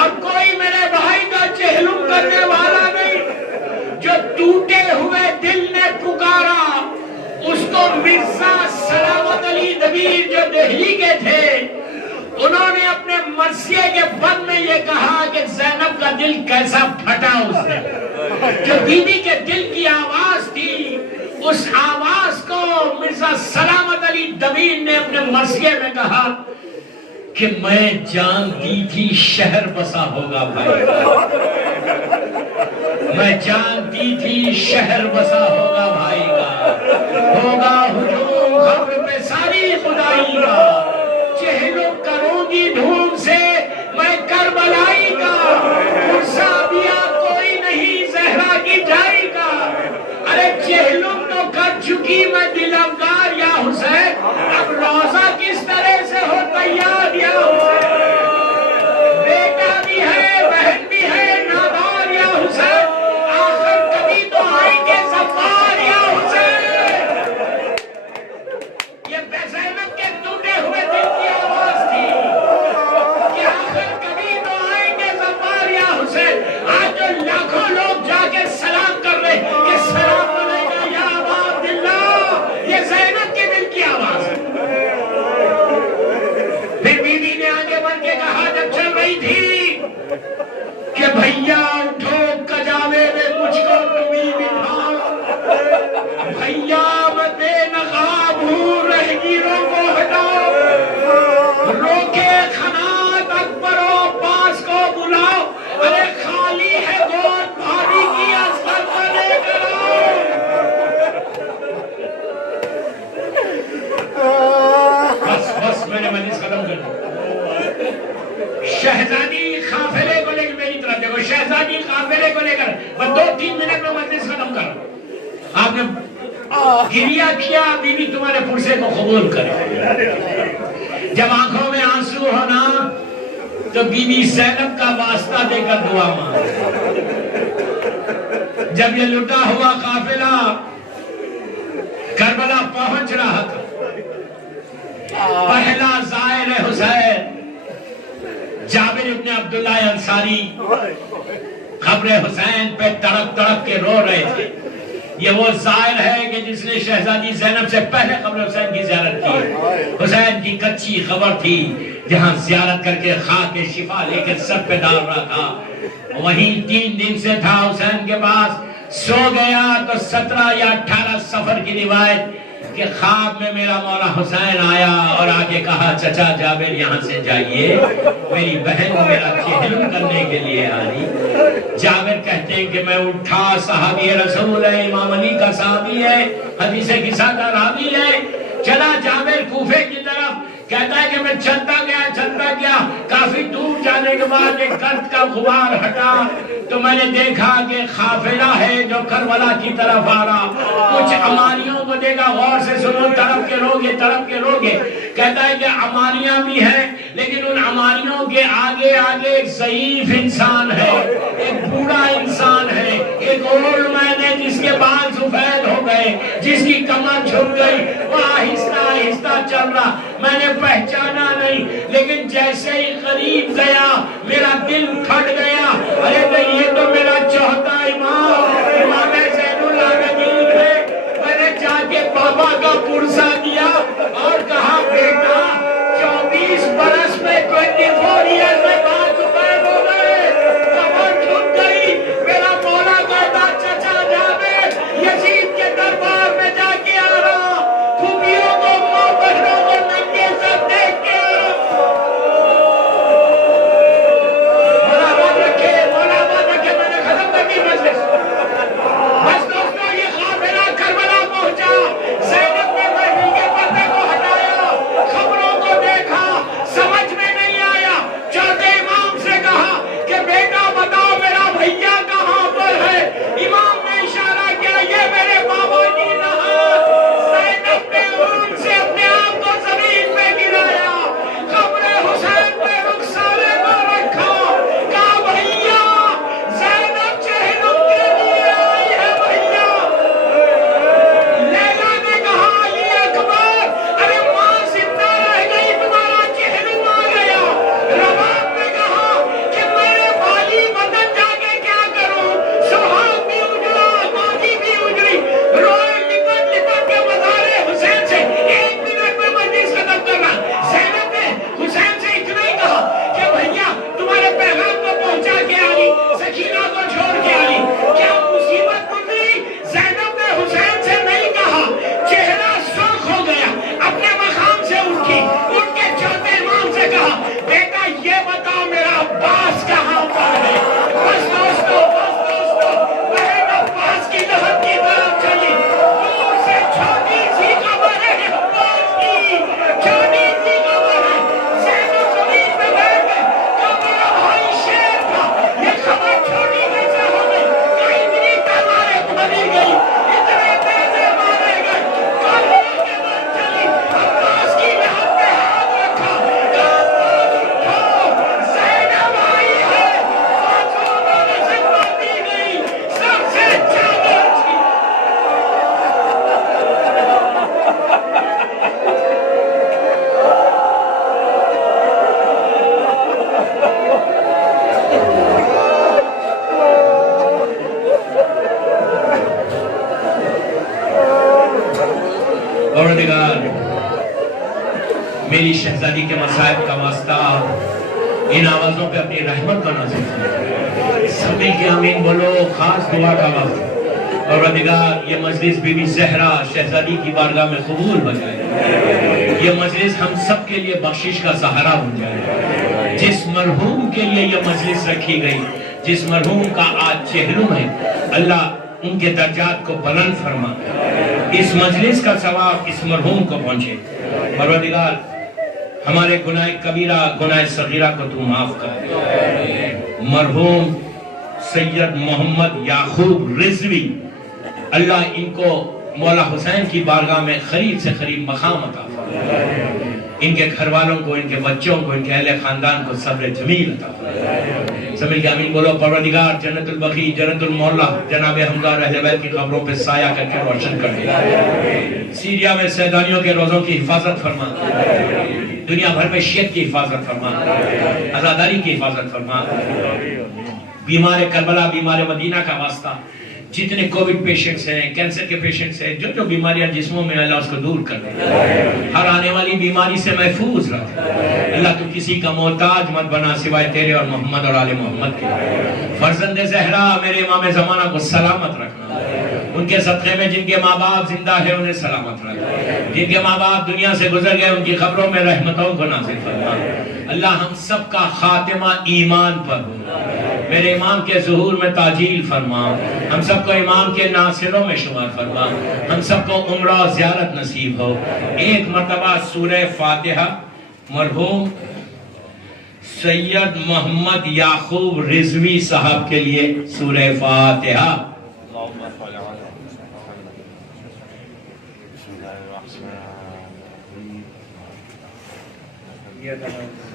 اب کوئی میرے بھائی کا چہلم کرنے والا نہیں. جو ٹوٹے ہوئے دل نے پکارا اس کو مرزا سلامت علی دبیر جو دہلی کے تھے، انہوں نے اپنے مرثیے کے بند میں یہ کہا کہ زینب کا دل کیسا پھٹا. اس نے جو بیوی کے دل کی آواز تھی، اس آواز کو مرزا سلامت علی دبیر نے اپنے مرثیے میں کہا کہ میں جانتی تھی شہر بسا ہوگا بھائی، میں جانتی تھی شہر بسا ہوگا بھائی کا، ہوگا ہجوم خبر پہ ساری خدائی کا، چہلوں کروں گی دھوم سے میں کربلائی کا، پرسا دیا کوئی نہیں زہرا کی جائی کا. ارے چہلم تو کر چکی میں دل افگار یا حسین، اب روزہ کس طرح سے ہو تیار یا حسین. بیٹا بھی ہے بہن بھی ہے نادار یا حسین، آخر کبھی تو آئیں گے زفار یا حسین. یہ زینب کے ٹوٹے ہوئے دل کی آواز تھی کہ آخر کبھی تو آئیں گے زفار یا حسین. آج جو لاکھوں لوگ جا کے سلام کر رہے کہ سلام علیکہ یا ابا عبداللہ، یہ زینب کے دل کی آواز ہے. پھر بیوی نے آگے بڑھ کے کہا جب چل رہی تھی کہ بھیا اٹھو کجاوے میں مجھ کو تمہیں بٹھا، بھیا میں بے نقاب ہوں رہگیروں کو ہٹاؤ، روکے خنات اکبر و عباس کو بلاؤ، ارے خالی ہے گود بھاری کی اصغر کو لے کر آؤ. بس میں نے مجلس ختم کر دی. شہزادی قافلے کو لے کر، میری طرف دیکھو، شہزادی قافلے کو لے کر بس 2-3 منٹ میں مجلس ختم کر. آپ نے گریہ کیا، بیوی تمہارے پرسے کو قبول کرے. جب آنکھوں میں آنسو ہونا تو بیوی زینب کا واسطہ دے کر دعا مانگ. جب یہ لٹا ہوا قافلہ کربلا پہنچ رہا تھا، پہلا زائر حسین جابر ابن عبداللہ انصاری قبر حسین پہ تڑپ تڑپ کے رو رہے تھے. یہ وہ زائر ہے کہ جس نے شہزادی زینب سے پہلے قبر حسین کی زیارت کی. حسین کی کچی قبر تھی جہاں زیارت کر کے خاک شفا لے کے سر پہ ڈال رہا تھا. وہیں 3 دن سے تھا حسین کے پاس. سو گیا تو 17 یا 18 سفر کی روایت کہ خواب میں میرا مولا حسین آیا اور آگے کہا چچا جابر یہاں سے جائیے، میری بہن میرا چہلم کرنے کے لیے آئی. جابر کہتے ہیں کہ میں اٹھا، صحابی رسول ہے، امام علی کا صحابی ہے، حدیث قصہ کا راوی ہے. چلا جابر کوفے کی طرف، کہتا ہے کہ میں چلتا گیا، کافی دور جانے کے بعد ایک گرد کا غبار ہٹا تو میں نے دیکھا کہ قافلہ ہے جو کربلا کی طرف آ رہا. کچھ اماریوں کو دیکھا، غور سے سنو، تڑپ کے روگے. کہتا ہے کہ اماریاں بھی ہیں لیکن ان اماریوں کے آگے ایک ضعیف انسان ہے، ایک بوڑھا انسان ہے، ایک اولڈ مین ہے جس کے بال سفید ہو گئے، جس کی کمر جھک گئی، وہ آہستہ آہستہ چل رہا. میں نے پہچانا نہیں لیکن جیسے ہی قریب گیا میرا دل پھٹ گیا. ارے نہیں، یہ تو میرا چوتھا امام زین العابدین ہے. میں نے جا کے بابا کا پرسا دیا اور کہا بیٹا 24 برس میں 24 ایئر میں بال سفید ہو گئے، کمر جھک گئی. میرا مولا کہتا چچا جابر یزید کے دربار میں جا کے آ رہا، پھوپھیوں کو، ماں بہنوں کو ننگے سر دیکھ کے آ رہا. مولا بات رکھے، مولا بات پروردگار میری شہزادی کے مصائب کا واسطہ ان آوازوں پہ اپنی رحمت کا نازل فرما. سبھی کے آمین بولو. خاص دعا کا وقت. پروردگار یہ مجلس بی بی زہرا شہزادی کی بارگاہ میں قبول بن جائے. یہ مجلس ہم سب کے لیے بخشش کا سہارا بن جائے. جس مرحوم کے لیے یہ مجلس رکھی گئی, جس مرحوم کا آج چہلم ہے, اللہ ان کے درجات کو بلند فرما. اس مجلس کا ثواب اس مرحوم کو پہنچے. پروردگار ہمارے گناہ کبیرہ گناہ صغیرہ کو تو معاف کر. مرحوم سید محمد یعقوب رضوی, اللہ ان کو مولا حسین کی بارگاہ میں قریب سے قریب مقام عطا فرما. ان کے گھر والوں کو, ان کے بچوں کو, ان کے اہل خاندان کو صبر جمیل عطا فرما. سمجھ کے آمین بولو. پروردگار جنت البقیع جنت المعلا جناب حمزہ اہل بیت کی قبروں پہ سایہ کر کے روشن کر دے. سیریا میں سیدانیوں کے روزوں کی حفاظت فرما. دنیا بھر میں شیعت کی حفاظت فرما. عزاداری کی حفاظت فرما. بیمار کربلا بیمار مدینہ کا واسطہ جتنے کووڈ پیشنٹس ہیں, کینسر کے پیشنٹس ہیں, جو بیماریاں جسموں میں, اللہ اس کو دور کر دے. ہر آنے والی بیماری سے محفوظ رکھ. اللہ تو کسی کا محتاج مت بنا سوائے تیرے اور محمد اور آل محمد کے. فرزند زہرا میرے امام زمانہ کو سلامت رکھنا. ان کے صدقے میں جن کے ماں باپ زندہ ہیں انہیں سلامت رکھنا. جن کے ماں باپ دنیا سے گزر گئے ان کی قبروں میں رحمتوں کو نازل فرما. اللہ ہم سب کا خاتمہ ایمان پر ہو. میرے امام کے ظہور میں تاجیل فرما. ہم سب کو امام کے ناصروں میں شمار فرما. ہم سب کو عمرہ زیارت نصیب ہو. ایک مرتبہ سورہ فاتحہ مرحوم سید محمد یعقوب رضوی صاحب کے لیے سورہ فاتحہ. Yeah,